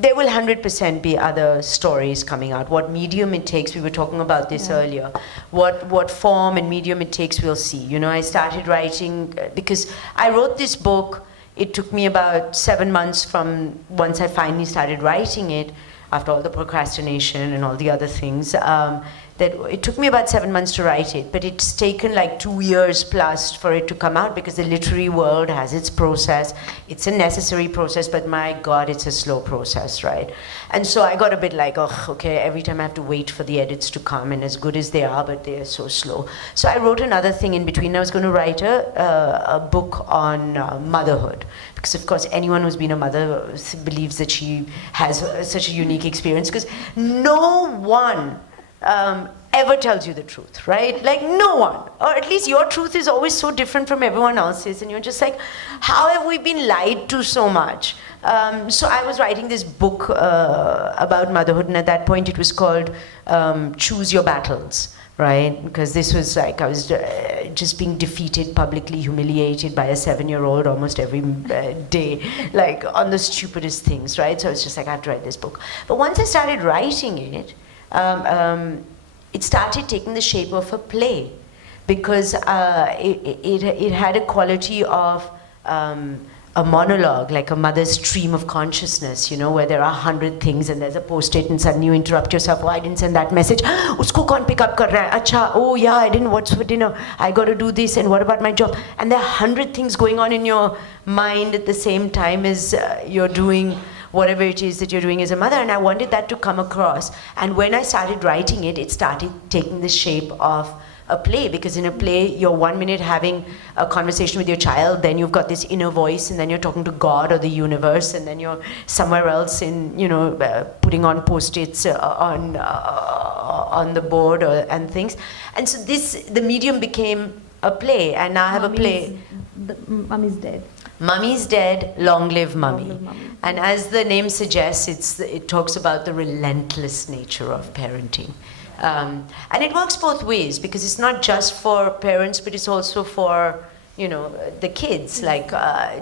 there will 100% be other stories coming out. What medium it takes, we were talking about this earlier. What form and medium it takes, we'll see. I started writing, because I wrote this book, it took me about 7 months from once I finally started writing it, after all the procrastination and all the other things, that it took me about 7 months to write it, but it's taken like 2 years plus for it to come out because the literary world has its process. It's a necessary process, but my God, it's a slow process, right? And so I got a bit like, oh, okay, every time I have to wait for the edits to come, and as good as they are, but they're so slow. So I wrote another thing in between. I was going to write a book on motherhood, because of course anyone who's been a mother believes that she has such a unique experience, because no one ever tells you the truth, right? Like no one, or at least your truth is always so different from everyone else's, and you're just like, how have we been lied to so much? So I was writing this book about motherhood, and at that point it was called Choose Your Battles, right? Because this was like, I was just being defeated, publicly humiliated by a 7-year-old almost every day, like on the stupidest things, right? So I was just like, I have to write this book. But once I started writing it, it started taking the shape of a play, because it had a quality of a monologue, like a mother's stream of consciousness, you know, where there are 100 things and there's a post-it and suddenly you interrupt yourself. Oh, I didn't send that message. Usko kaun pick up kar raha hai? Acha, oh yeah, I didn't, what's for dinner? I got to do this, and what about my job? And there are 100 things going on in your mind at the same time as you're doing whatever it is that you're doing as a mother, and I wanted that to come across. And when I started writing it, it started taking the shape of a play, because in a play, you're 1 minute having a conversation with your child, then you've got this inner voice, and then you're talking to God or the universe, and then you're somewhere else in, you know, putting on post-its on the board and things. And so the medium became a play, and now I have a play. Mummy's dead. Mummy's dead, long live Mummy. Long live Mummy. And as the name suggests, it talks about the relentless nature of parenting. And it works both ways, because it's not just for parents, but it's also for, you know, the kids, like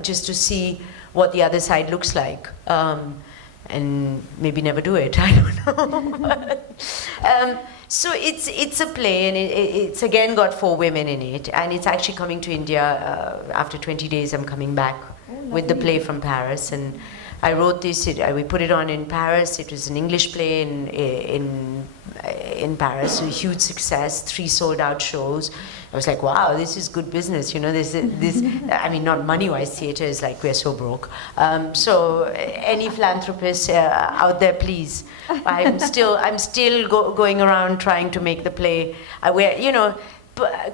just to see what the other side looks like. And maybe never do it, I don't know. So it's a play, and it's again got 4 women in it, and it's actually coming to India. After 20 days I'm coming back with the play from Paris, and I wrote this, we put it on in Paris. It was an English play in Paris, a huge success, 3 sold-out shows. I was like, wow, this is good business, you know, this I mean, not money-wise, theater is like, we're so broke. So any philanthropist out there, please. I'm still going around trying to make the play, where, you know,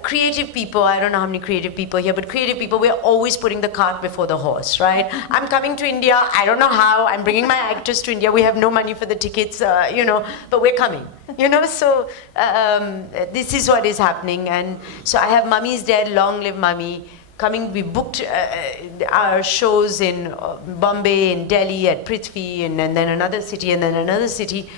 creative people, I don't know how many creative people here, but creative people, we're always putting the cart before the horse, right? I'm coming to India, I don't know how, I'm bringing my actors to India, we have no money for the tickets, you know, but we're coming, you know, so this is what is happening. And so I have Mummy's Dead, Long Live Mummy, coming. We booked our shows in Bombay, in Delhi, at Prithvi, and then another city, and then another city.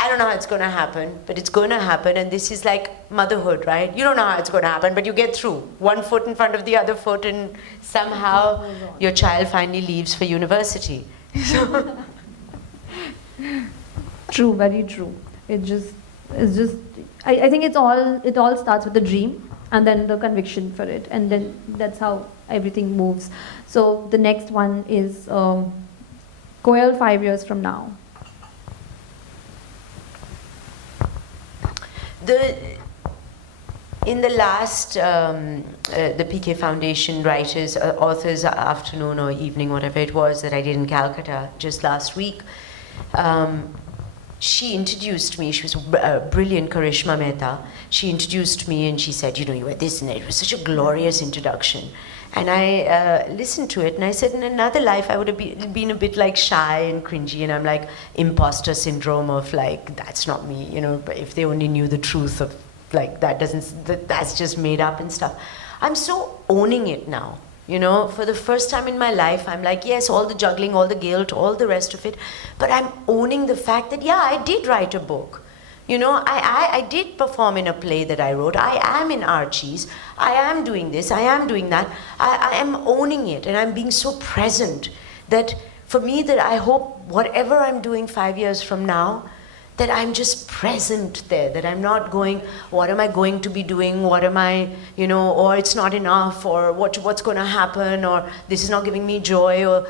I don't know how it's going to happen, but it's going to happen, and this is like motherhood, right? You don't know how it's going to happen, but you get through. 1 foot in front of the other foot, and somehow your child finally leaves for university. True, very true. It's just. I think it all starts with the dream, and then the conviction for it, and then that's how everything moves. So the next one is Koel 5 years from now. In the last, the PK Foundation Writers, Authors Afternoon or Evening, whatever it was, that I did in Calcutta just last week, she introduced me. She was a brilliant, Karishma Mehta. She introduced me and she said, you know, you were this and that. It was such a glorious introduction. And I listened to it, and I said, in another life I would have been a bit like shy and cringy, and I'm like imposter syndrome of like, that's not me, you know, but if they only knew the truth of like, that's just made up and stuff. I'm so owning it now, you know, for the first time in my life. I'm like, yes, all the juggling, all the guilt, all the rest of it, but I'm owning the fact that, yeah, I did write a book. You know, I did perform in a play that I wrote. I am in Archie's. I am doing this. I am doing that. I am owning it, and I'm being so present that for me, that I hope whatever I'm doing 5 years from now, that I'm just present there, that I'm not going, what am I going to be doing? What am I, you know, or it's not enough, or what's going to happen, or this is not giving me joy, or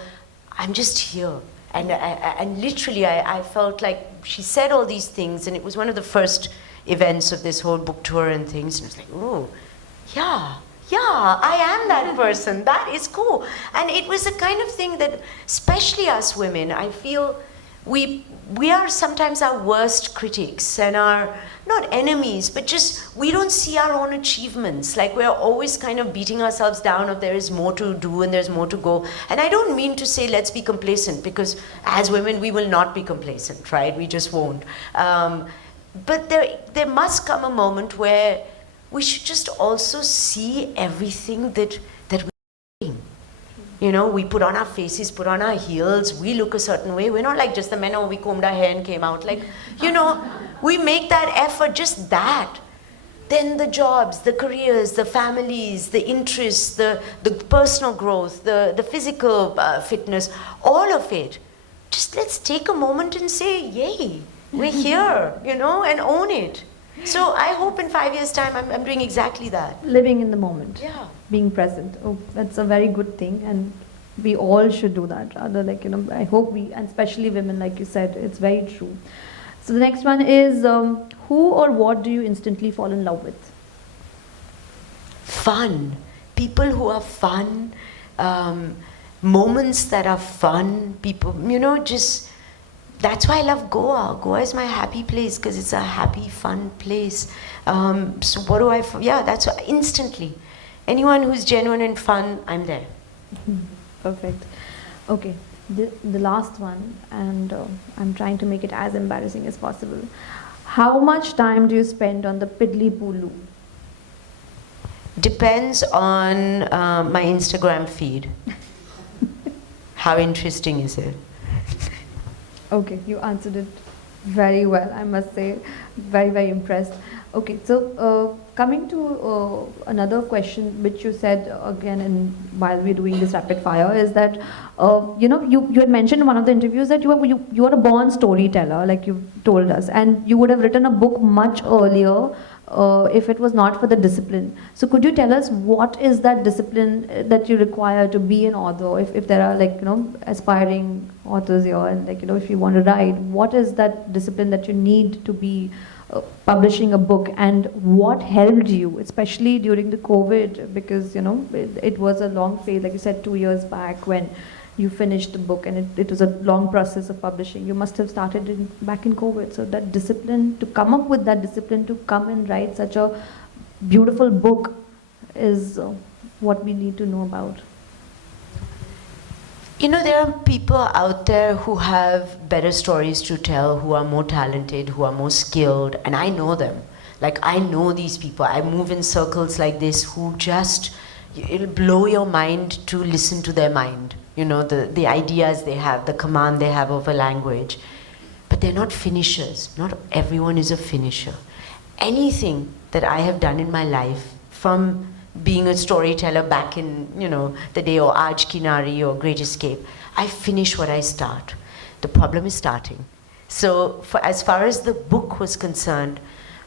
I'm just here. And literally, I felt like she said all these things, and it was one of the first events of this whole book tour and things. And it's like, oh, yeah, I am that person. That is cool. And it was the kind of thing that, especially us women, I feel we are sometimes our worst critics and our, not enemies, but just we don't see our own achievements. Like we're always kind of beating ourselves down of there is more to do and there's more to go. And I don't mean to say let's be complacent, because as women we will not be complacent, right? We just won't. But there must come a moment where we should just also see everything that we're doing. You know, we put on our faces, put on our heels, we look a certain way. We're not like just the men, oh, we combed our hair and came out. Like, you know, we make that effort, just that. Then the jobs, the careers, the families, the interests, the personal growth, the physical fitness, all of it. Just let's take a moment and say, yay, we're here, you know, and own it. So I hope in 5 years' time I'm doing exactly that. Living in the moment. Yeah. Being present. Oh, that's a very good thing, and we all should do that. Rather, like, you know, I hope we, and especially women, like you said, it's very true. So the next one is, who or what do you instantly fall in love with? Fun. People who are fun. Moments that are fun. People, you know, just, that's why I love Goa. Goa is my happy place because it's a happy, fun place. So what do yeah, that's instantly. Anyone who's genuine and fun, I'm there. Perfect. Okay, the last one, and I'm trying to make it as embarrassing as possible. How much time do you spend on the Piddly Pooloo? Depends on my Instagram feed. How interesting is it? Okay, you answered it very well, I must say. Very, very impressed. Okay, so coming to another question which you said again while we're doing this rapid fire is that, you know, you had mentioned in one of the interviews that you are a born storyteller, like you told us, and you would have written a book much earlier if it was not for the discipline. So could you tell us what is that discipline that you require to be an author? If there are, like, you know, aspiring authors here, and, like, you know, if you want to write, what is that discipline that you need to be publishing a book, and what helped you, especially during the COVID, because, you know, it was a long phase, like you said, 2 years back when you finished the book, and it was a long process of publishing. You must have started back in COVID. So that discipline, to come up with that discipline to come and write such a beautiful book is what we need to know about. You know, there are people out there who have better stories to tell, who are more talented, who are more skilled, and I know them. Like, I know these people. I move in circles like this who just, it'll blow your mind to listen to their mind. You know, the ideas they have, the command they have over language. But they're not finishers. Not everyone is a finisher. Anything that I have done in my life, from being a storyteller back in, you know, the day, or Aaj Ki Nari or Great Escape, I finish what I start. The problem is starting. So as far as the book was concerned,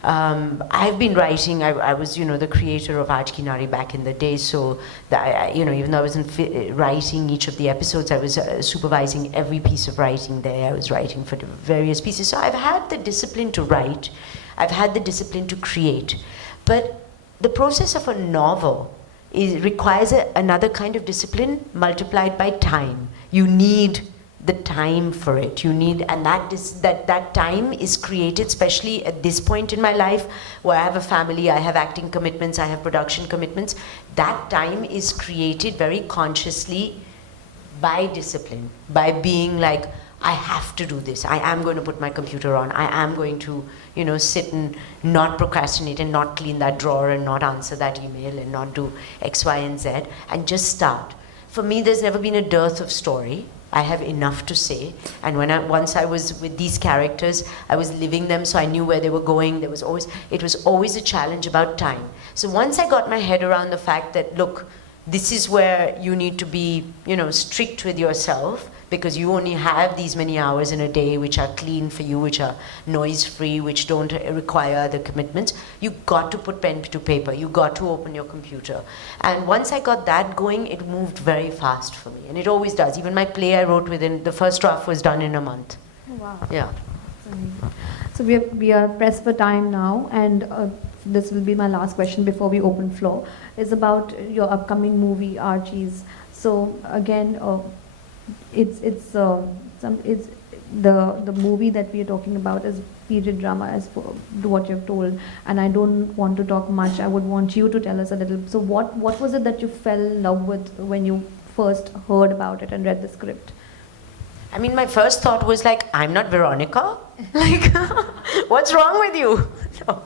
I've been writing. I was, you know, the creator of Aaj Ki Nari back in the day. So that you know, even though I wasn't writing each of the episodes, I was supervising every piece of writing there. I was writing for the various pieces. So I've had the discipline to write. I've had the discipline to create. But the process of a novel requires another kind of discipline multiplied by time. You need the time for it. You need, and that time is created, especially at this point in my life where I have a family, I have acting commitments, I have production commitments. That time is created very consciously by discipline, by being like, I have to do this. I am going to put my computer on. I am going to, you know, sit and not procrastinate and not clean that drawer and not answer that email and not do X, Y, and Z, and just start. For me, there's never been a dearth of story. I have enough to say, and once I was with these characters, I was living them, so I knew where they were going. It was always a challenge about time. So once I got my head around the fact that, look, this is where you need to be, you know, strict with yourself, because you only have these many hours in a day which are clean for you, which are noise-free, which don't require other commitments. You got to put pen to paper. You got to open your computer. And once I got that going, it moved very fast for me. And it always does. Even my play I wrote within, the first draft was done in a month. Oh, wow. Yeah. That's amazing. So we are pressed for time now, and this will be my last question before we open floor. Is about your upcoming movie Archies. So again, it's the movie that we are talking about is period drama, as for what you've told, and I don't want to talk much. I would want you to tell us a little. So what was it that you fell in love with when you first heard about it and read the script? I mean, my first thought was like, I'm not Veronica? Like, what's wrong with you? No,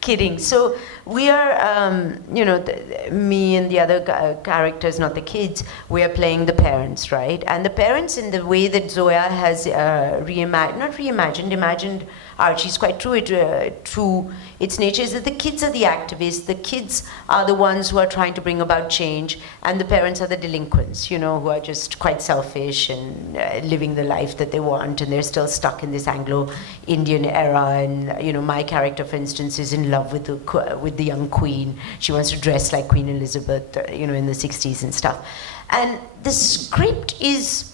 kidding. So we are, you know, me and the other characters, not the kids, we are playing the parents, right? And the parents, in the way that Zoya has imagined Archie is quite true. True, its nature is that the kids are the activists, the kids are the ones who are trying to bring about change, and the parents are the delinquents, you know, who are just quite selfish and living the life that they want, and they're still stuck in this Anglo-Indian era. And you know, my character, for instance, is in love with the young queen. She wants to dress like Queen Elizabeth, you know, in the 60s and stuff. And the script is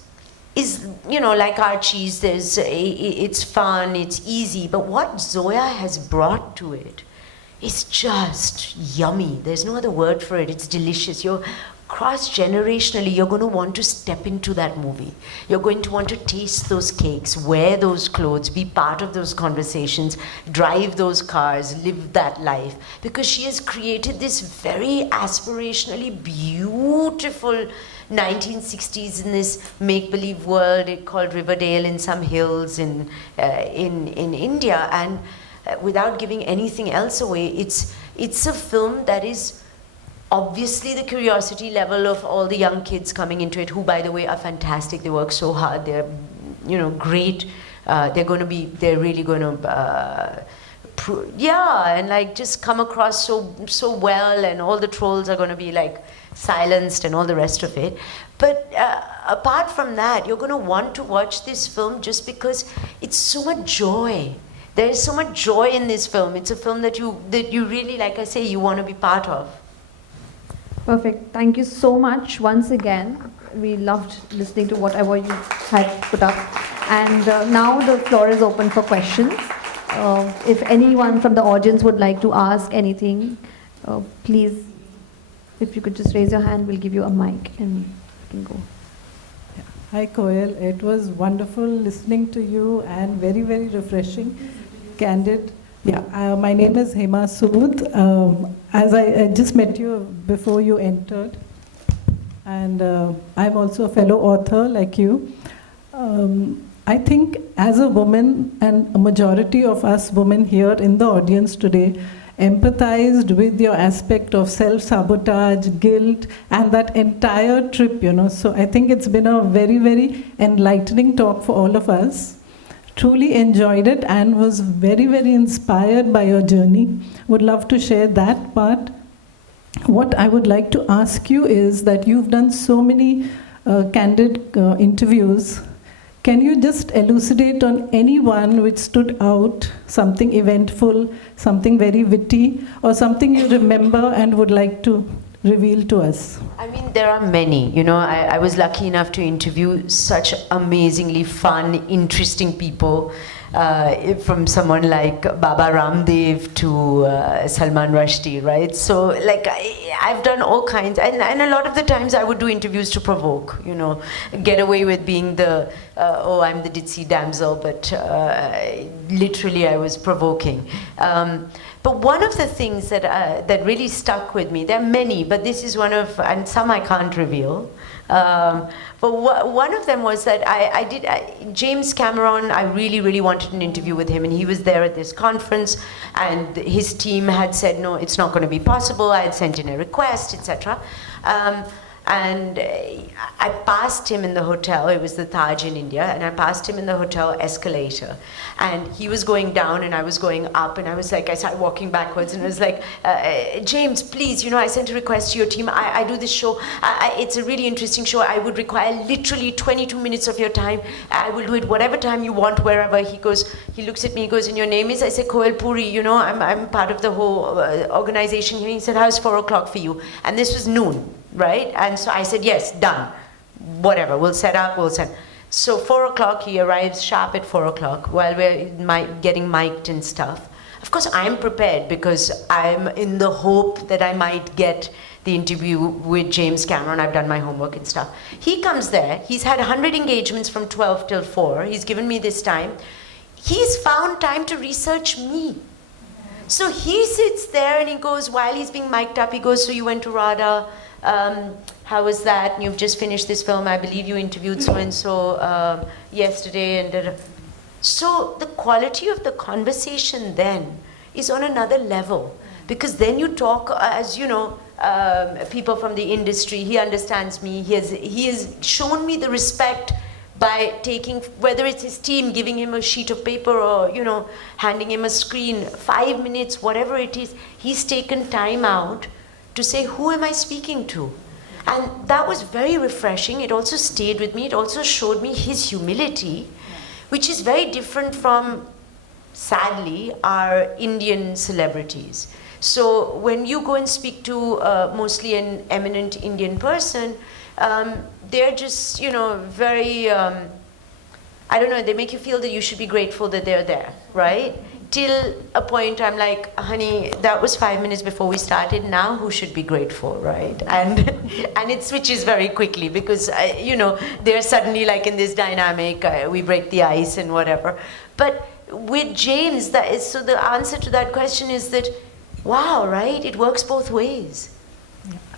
you know, like Archie's, it's fun, it's easy, but what Zoya has brought to it is just yummy. There's no other word for it. It's delicious. You're cross-generationally, you're going to want to step into that movie. You're going to want to taste those cakes, wear those clothes, be part of those conversations, drive those cars, live that life, because she has created this very aspirationally beautiful 1960s in this make-believe world called Riverdale in some hills in India, and without giving anything else away, it's a film that is obviously the curiosity level of all the young kids coming into it, who, by the way, are fantastic. They work so hard. They're, you know, great. They're really going to yeah, and like just come across so well, and all the trolls are going to be like silenced and all the rest of it. But apart from that, you're going to want to watch this film just because it's so much joy. There is so much joy in this film. It's a film that you really, like I say, you want to be part of. Perfect. Thank you so much once again. We loved listening to whatever you had put up. And now the floor is open for questions. If anyone from the audience would like to ask anything, please, if you could just raise your hand, we'll give you a mic and you can go. Hi Koel, it was wonderful listening to you and very, very refreshing, candid. Yeah, my name is Hema Sood. As I just met you before you entered, and I'm also a fellow author like you. I think as a woman, and a majority of us women here in the audience today, empathized with your aspect of self-sabotage, guilt, and that entire trip, you know. So I think it's been a very, very enlightening talk for all of us. Truly enjoyed it and was very, very inspired by your journey. Would love to share that part. What I would like to ask you is that you've done so many candid interviews. Can you just elucidate on any one which stood out, something eventful, something very witty, or something you remember and would like to reveal to us? I mean, there are many. You know, I was lucky enough to interview such amazingly fun, interesting people, from someone like Baba Ramdev to Salman Rushdie, right? So, like, I've done all kinds, and a lot of the times I would do interviews to provoke, you know, get away with being the, oh, I'm the ditzy damsel, but literally I was provoking. But one of the things that really stuck with me, there are many, but this is one of, and some I can't reveal. But one of them was that James Cameron, I really, really wanted an interview with him, and he was there at this conference, and his team had said, no, it's not going to be possible. I had sent in a request, etc. And I passed him in the hotel. It was the Taj in India, and I passed him in the hotel escalator. And he was going down, and I was going up, and I was like, I started walking backwards, and I was like, James, please, you know, I sent a request to your team. I do this show. It's a really interesting show. I would require literally 22 minutes of your time. I will do it whatever time you want, wherever. He looks at me, he goes, and your name is? I say, Koel Purie, you know, I'm part of the whole organization here. He said, how's 4 o'clock for you? And this was noon. Right? And so I said, yes, done. Whatever, we'll set up, we'll send. So 4 o'clock, he arrives sharp at 4 o'clock while we're getting mic'd and stuff. Of course, I'm prepared because I'm in the hope that I might get the interview with James Cameron. I've done my homework and stuff. He comes there. He's had 100 engagements from 12 till 4. He's given me this time. He's found time to research me. So he sits there and he goes, while he's being mic'd up, he goes, so you went to RADA, how was that? And you've just finished this film. I believe you interviewed so-and-so yesterday. And so the quality of the conversation then is on another level. Because then you talk, as you know, people from the industry, he understands me. He has shown me the respect by taking, whether it's his team giving him a sheet of paper or, you know, handing him a screen, 5 minutes, whatever it is, he's taken time out to say, who am I speaking to? And that was very refreshing. It also stayed with me. It also showed me his humility, which is very different from, sadly, our Indian celebrities. So when you go and speak to mostly an eminent Indian person, they're just, you know, very, I don't know, they make you feel that you should be grateful that they're there, right? Till a point I'm like, honey, that was 5 minutes before we started, now who should be grateful, right? And it switches very quickly because, you know, they're suddenly like in this dynamic, we break the ice and whatever. But with James, so the answer to that question is that, wow, right, it works both ways.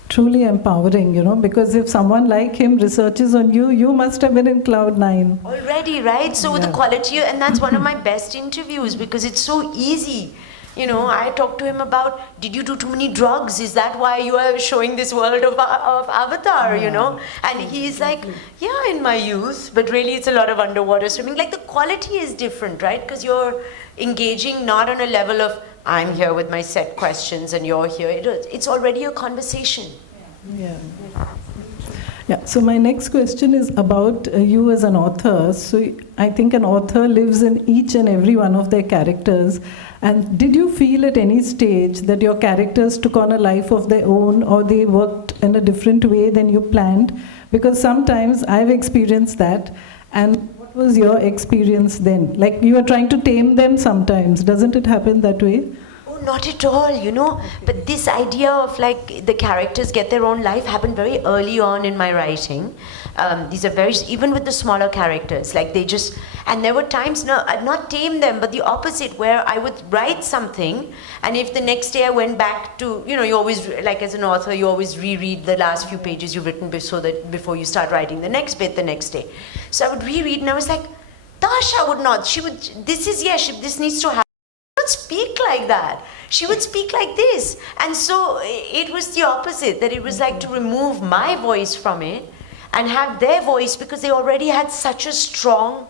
Truly empowering, you know, because if someone like him researches on you, you must have been in cloud 9. Already, right? So the quality, and that's one of my best interviews because it's so easy. You know, I talked to him about, did you do too many drugs? Is that why you are showing this world of Avatar, you know? And he's like, yeah, in my youth, but really it's a lot of underwater swimming. Like the quality is different, right? Because you're engaging not on a level of, I'm here with my set questions and you're here. It's already a conversation. Yeah. Yeah. So my next question is about you as an author. So I think an author lives in each and every one of their characters. And did you feel at any stage that your characters took on a life of their own or they worked in a different way than you planned? Because sometimes I've experienced that. And what was your experience then? Like you are trying to tame them sometimes. Doesn't it happen that way? Oh, not at all, you know. But this idea of like the characters get their own life happened very early on in my writing. These are very, even with the smaller characters, like they just, and there were times, no, I'd not tame them, but the opposite, where I would write something, and if the next day I went back to, you know, you always, like as an author, you always reread the last few pages you've written so that before you start writing the next bit the next day. So I would reread, and I was like, Tasha would not, she would, this is, yes, this needs to happen. She would speak like that. She would speak like this. And so it was the opposite, that it was like to remove my voice from it and have their voice, because they already had such a strong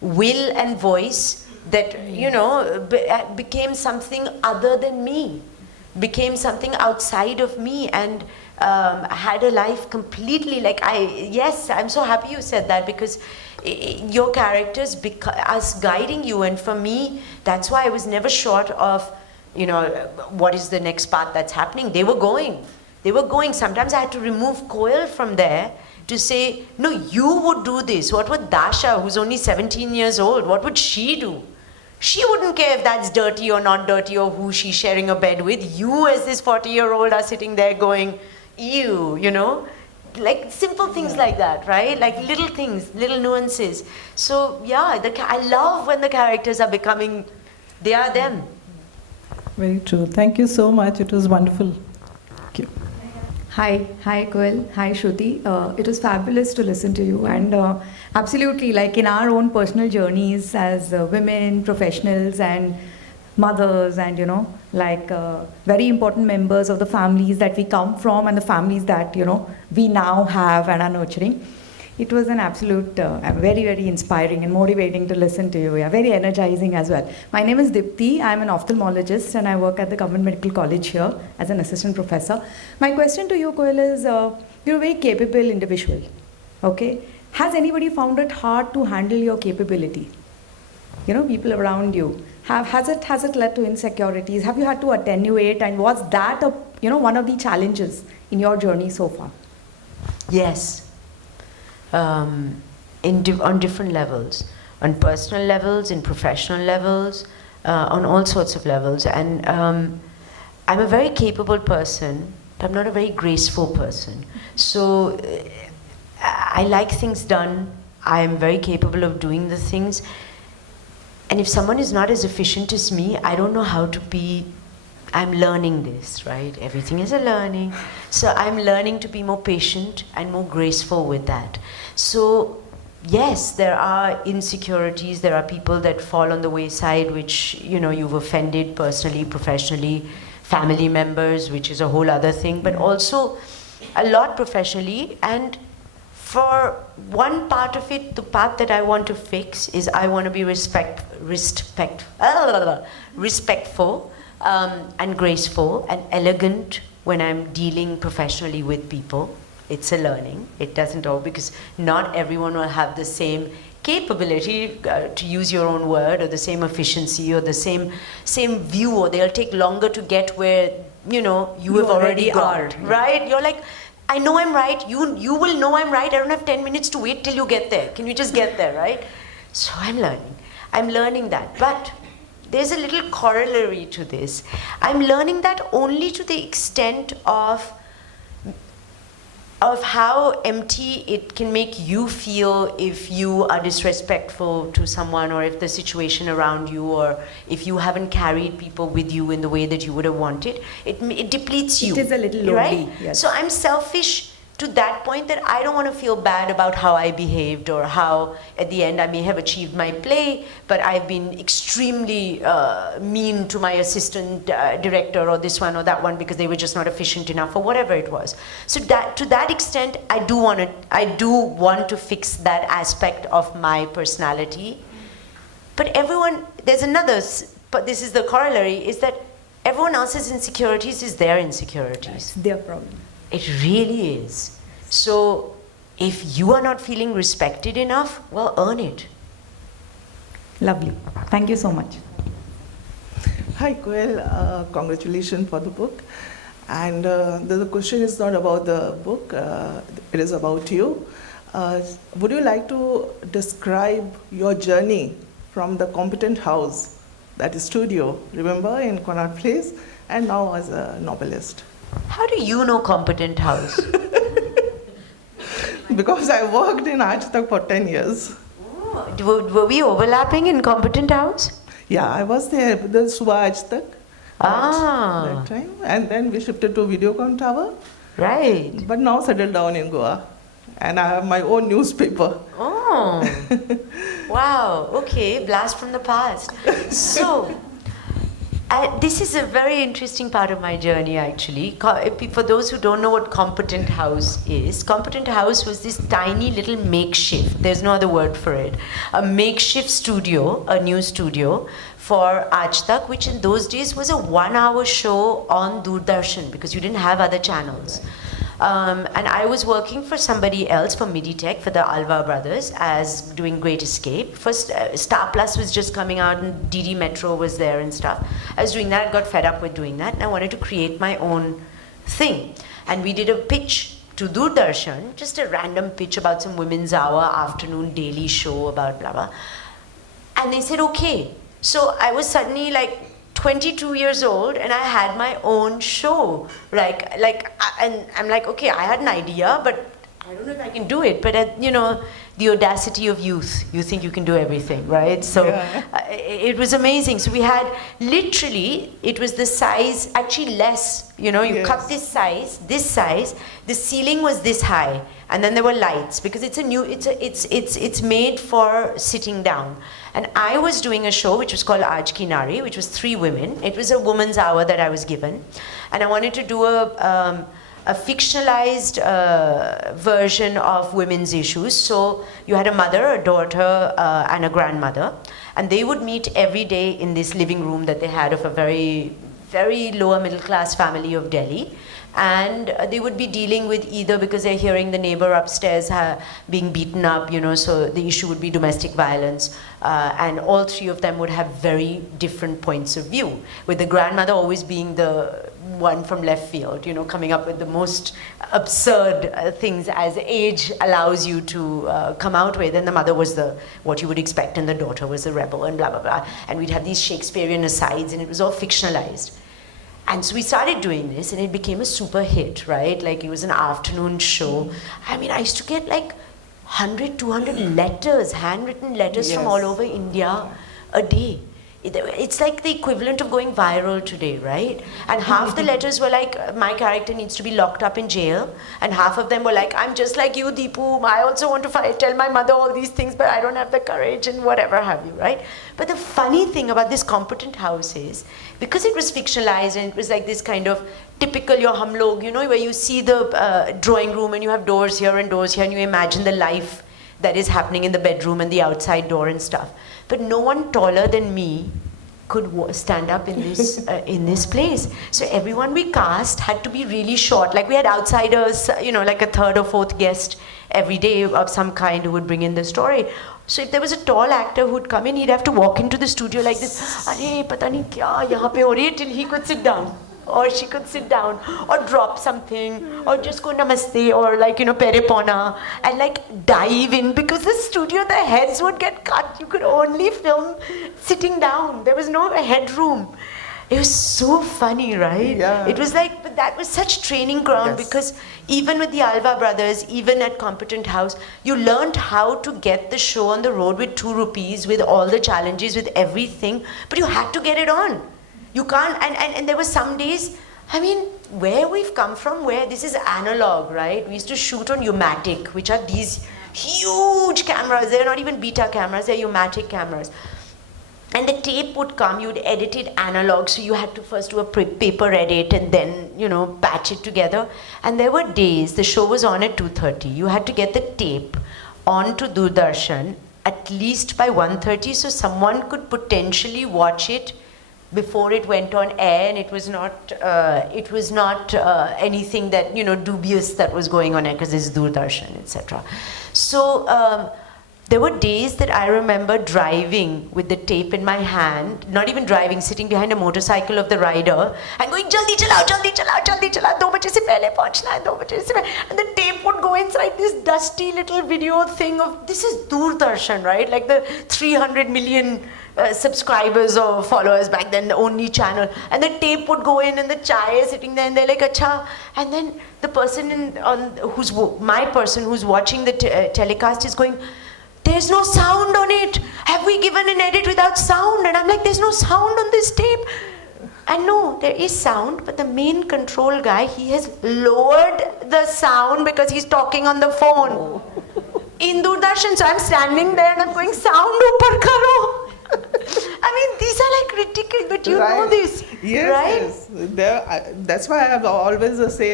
will and voice that, you know, became something other than me, became something outside of me, and had a life completely like yes, I'm so happy you said that, because your characters, us guiding you, and for me, that's why I was never short of, you know, what is the next part that's happening. They were going. Sometimes I had to remove Koel from there to say, no, you would do this. What would Dasha, who's only 17 years old, what would she do? She wouldn't care if that's dirty or not dirty or who she's sharing a bed with. You as this 40-year-old are sitting there going, ew, you know? Like simple things like that, right? Like little things, little nuances. So yeah, I love when the characters are becoming, they are them. Very true. Thank you so much. It was wonderful. Thank you. Hi Koel, hi Shruti. It was fabulous to listen to you, and absolutely, like in our own personal journeys as women, professionals and mothers, and you know, like very important members of the families that we come from and the families that, you know, we now have and are nurturing. It was an absolute, very, very inspiring and motivating to listen to you. Yeah, very energizing as well. My name is Dipti. I'm an ophthalmologist and I work at the Government Medical College here as an assistant professor. My question to you, Koel, is you're a very capable individual. Okay? Has anybody found it hard to handle your capability? You know, people around you. Has it led to insecurities? Have you had to attenuate? And was that one of the challenges in your journey so far? Yes. on different levels, on personal levels, in professional levels, on all sorts of levels. And I'm a very capable person, but I'm not a very graceful person. So I like things done. I'm very capable of doing the things. And if someone is not as efficient as me, I don't know how to be. I'm learning this, right? Everything is a learning. So I'm learning to be more patient and more graceful with that. So yes, there are insecurities. There are people that fall on the wayside, which, you know, you've offended personally, professionally, family members, which is a whole other thing, but also a lot professionally. And for one part of it, the part that I want to fix is I want to be respectful and graceful and elegant when I'm dealing professionally with people. It's a learning. It doesn't all, because not everyone will have the same capability, to use your own word, or the same efficiency, or the same view, or they'll take longer to get where, you know, you have already got, right? You're like, I know I'm right, you will know I'm right, I don't have 10 minutes to wait till you get there. Can you just get there, right? So I'm learning that. But there's a little corollary to this. I'm learning that only to the extent of how empty it can make you feel if you are disrespectful to someone, or if the situation around you, or if you haven't carried people with you in the way that you would have wanted. It depletes you. It is a little lonely, right? yes. So I'm selfish to that point, that I don't want to feel bad about how I behaved, or how at the end I may have achieved my play, but I've been extremely mean to my assistant director, or this one or that one, because they were just not efficient enough, or whatever it was. So that, to that extent, I do want to fix that aspect of my personality. But everyone, there's another, but this is the corollary, is that everyone else's insecurities is their insecurities. It's their problem. It really is. So if you are not feeling respected enough, well, earn it. Lovely. Thank you so much. Hi, Koel. Congratulations for the book. And the question is not about the book, it is about you. Would you like to describe your journey from the Competent House, that is studio, remember, in Connaught Place, and now as a novelist? How do you know Competent House? Because I worked in Aaj Tak for 10 years. Oh, were we overlapping in Competent House? Yeah, I was there with the Subha Aaj Tak that time. And then we shifted to Videocon Tower. Right. But now settled down in Goa. And I have my own newspaper. Oh, wow, okay, blast from the past. So, this is a very interesting part of my journey, actually. For those who don't know what Competent House is, Competent House was this tiny little makeshift, there's no other word for it, a makeshift studio, a new studio for Aaj Tak, which in those days was a 1-hour show on Doordarshan, because you didn't have other channels. And I was working for somebody else, for Miditech, for the Alva brothers, as doing Great Escape. First, Star Plus was just coming out, and DD Metro was there and stuff. I was doing that, got fed up with doing that, and I wanted to create my own thing. And we did a pitch to Doordarshan, just a random pitch about some women's hour, afternoon daily show about blah, blah. And they said, okay. So I was suddenly like 22 years old, and I had my own show. And I'm like, okay, I had an idea, but I don't know if I can do it. But you know, the audacity of youth, you think you can do everything, right? So it was amazing. So we had literally, it was the size, actually less. You know, you cut this size. The ceiling was this high, and then there were lights, because it's made for sitting down. And I was doing a show which was called Aaj Ki Nari, which was 3 women. It was a woman's hour that I was given. And I wanted to do a fictionalized version of women's issues. So you had a mother, a daughter, and a grandmother. And they would meet every day in this living room that they had of a very, very lower middle class family of Delhi. And they would be dealing with either, because they're hearing the neighbor upstairs being beaten up, you know, so the issue would be domestic violence. And all 3 of them would have very different points of view, with the grandmother always being the one from left field, you know, coming up with the most absurd things as age allows you to come out with. And the mother was what you would expect, and the daughter was the rebel, and blah, blah, blah. And we'd have these Shakespearean asides, and it was all fictionalized. And so we started doing this, and it became a super hit, right? Like, it was an afternoon show. I mean, I used to get like 100, 200 letters, handwritten letters from all over India a day. It's like the equivalent of going viral today, right? And half the letters were like, my character needs to be locked up in jail. And half of them were like, I'm just like you, Deepu. I also want to tell my mother all these things, but I don't have the courage, and whatever have you, right? But the funny thing about this Competent House is, because it was fictionalized and it was like this kind of typical your hum log, you know, where you see the drawing room and you have doors here and you imagine the life that is happening in the bedroom and the outside door and stuff. But no one taller than me could stand up in this place. So everyone we cast had to be really short. Like, we had outsiders, you know, like a third or fourth guest every day of some kind who would bring in the story. So if there was a tall actor who'd come in, he'd have to walk into the studio like this, "Arey, pata nahi kya yahan pe ho rahi hai," till he could sit down. Or she could sit down, or drop something, or just go namaste, or like, you know, pere pona, and like dive in, because the studio, the heads would get cut. You could only film sitting down. There was no headroom. It was so funny, right? Yeah. It was like, but that was such training ground, because even with the Alva brothers, even at Competent House, you learned how to get the show on the road with 2 rupees, with all the challenges, with everything, but you had to get it on. You can't, and there were some days, I mean, where we've come from, where this is analog, right? We used to shoot on U-matic, which are these huge cameras. They're not even beta cameras, they're U-matic cameras. And the tape would come, you'd edit it analog, so you had to first do a paper edit and then, you know, patch it together. And there were days, the show was on at 2:30, you had to get the tape onto Doordarshan at least by 1:30, so someone could potentially watch it before it went on air, and it was not anything that, you know, dubious that was going on air, because it's Doordarshan, etc. So there were days that I remember driving with the tape in my hand, not even driving, sitting behind a motorcycle of the rider and going, "Jaldi chalao, jaldi chalao, jaldi chalao, 2 baje se pehle pahunchna hai, 2 baje se pehle." And the tape would go inside this dusty little video thing of, this is Doordarshan, right? Like the 300 million subscribers or followers back then, the only channel. And the tape would go in, and the chai is sitting there, and they're like, "Acha." And then the person my person who's watching the telecast is going, "There's no sound on it. Have we given an edit without sound?" And I'm like, "There's no sound on this tape." And no, there is sound, but the main control guy, he has lowered the sound because he's talking on the phone in Doordarshan. So I'm standing there and I'm going, "Sound upar karo." I mean, these are like ridiculous, but you know this, yes, right? Yes. That's why I have always say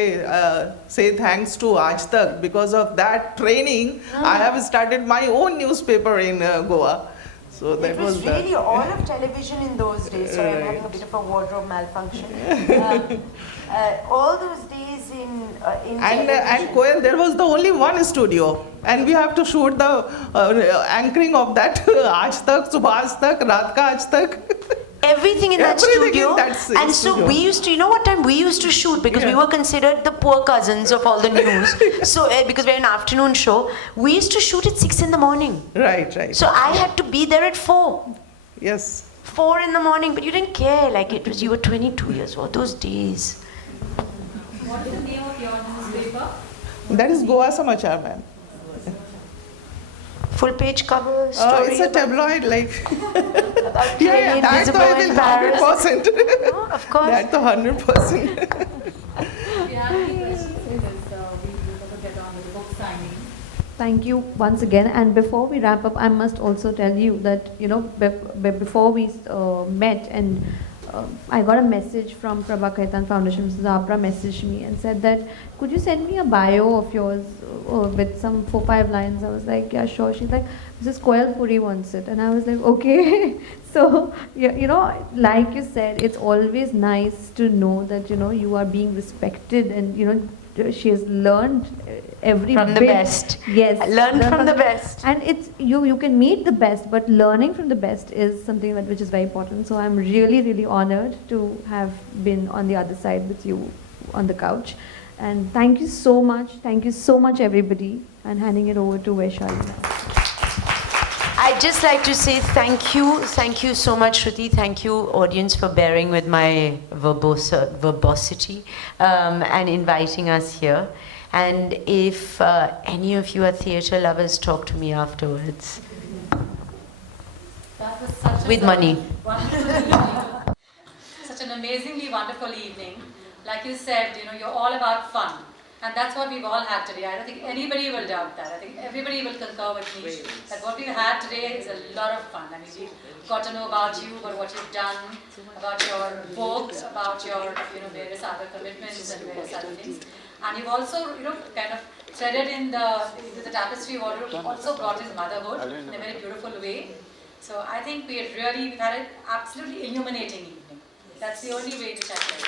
thanks to Aaj Tak. Because of that training, I have started my own newspaper in Goa. So that it was really all of television in those days. Sorry, I'm having a bit of a wardrobe malfunction. All those days in and Koel, there was the only one studio, and we have to shoot the anchoring of that Aaj Tak, Subh Aaj Tak, Raat Ka Aaj Tak. Everything in that Everything studio. in that And studio. so we used to, you know what time we used to shoot, because we were considered the poor cousins of all the news. So because we're an afternoon show, we used to shoot at 6 in the morning. Right, right. So I had to be there at 4. Yes. 4 in the morning, but you didn't care. Like, it was, you were 22 years old, those days. What is the name of your newspaper? That is Goa Samachar, ma'am. Full page cover story. It's a tabloid, like. about Yeah, that's invisible the in Paris. 100%. No, of course. That's the 100%. We have any questions, because we will get on with the book signing. Thank you once again. And before we wrap up, I must also tell you that, you know, before we met, and I got a message from Prabha Khaitan Foundation. Mrs. Apra messaged me and said that, "Could you send me a bio of yours with some 4-5 lines?" I was like, "Yeah, sure." She's like, "Mrs. Koel Purie wants it." And I was like, "Okay." So, you know, like you said, it's always nice to know that, you know, you are being respected, and, you know, she has learned every From the bit. best. Yes, Learn from the best. And it's you can meet the best, but learning from the best is something which is very important. So I'm really honored to have been on the other side with you on the couch. And thank you so much everybody. And handing it over to Vaishali now. I'd just like to say thank you so much, Shruti. Thank you, audience, for bearing with my verbosity and inviting us here. And if any of you are theatre lovers, talk to me afterwards. That was such With money. Such an amazingly wonderful evening. Like you said, you're all about fun. And that's what we've all had today. I don't think anybody will doubt that. I think everybody will concur with me that what we've had today is a lot of fun. I mean, we've got to know about you, about what you've done, about your book, about your various other commitments and various other things. And you've also kind of threaded in the tapestry of what also brought in motherhood in a very beautiful way. So I think we've had an absolutely illuminating evening. That's the only way to check it.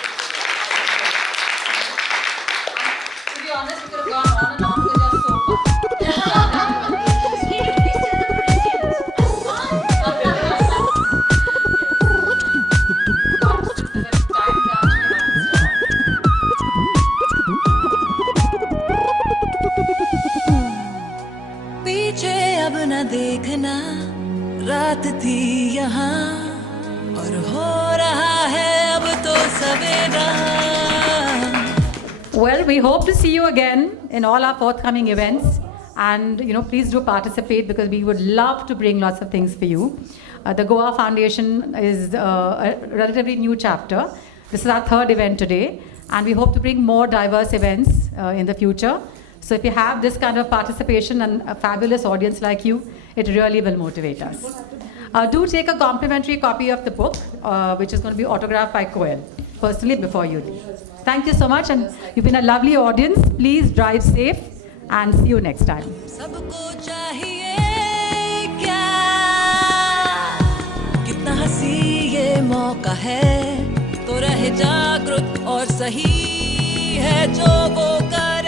To be honest, we could have gone on and on because you're so fun. पीछे अब न देखना रात थी यहाँ और हो रहा है अब तो सवेरा. Well, we hope to see you again in all our forthcoming events. And, please do participate because we would love to bring lots of things for you. The Goa Foundation is a relatively new chapter. This is our third event today. And we hope to bring more diverse events in the future. So if you have this kind of participation and a fabulous audience like you, it really will motivate us. Do take a complimentary copy of the book, which is going to be autographed by Koel, personally before you leave. Thank you so much, and you've been a lovely audience. Please drive safe, and see you next time. सबको चाहिए क्या कितना हंसी ये मौका है तो रहे जागरूक और सही है जो वो कर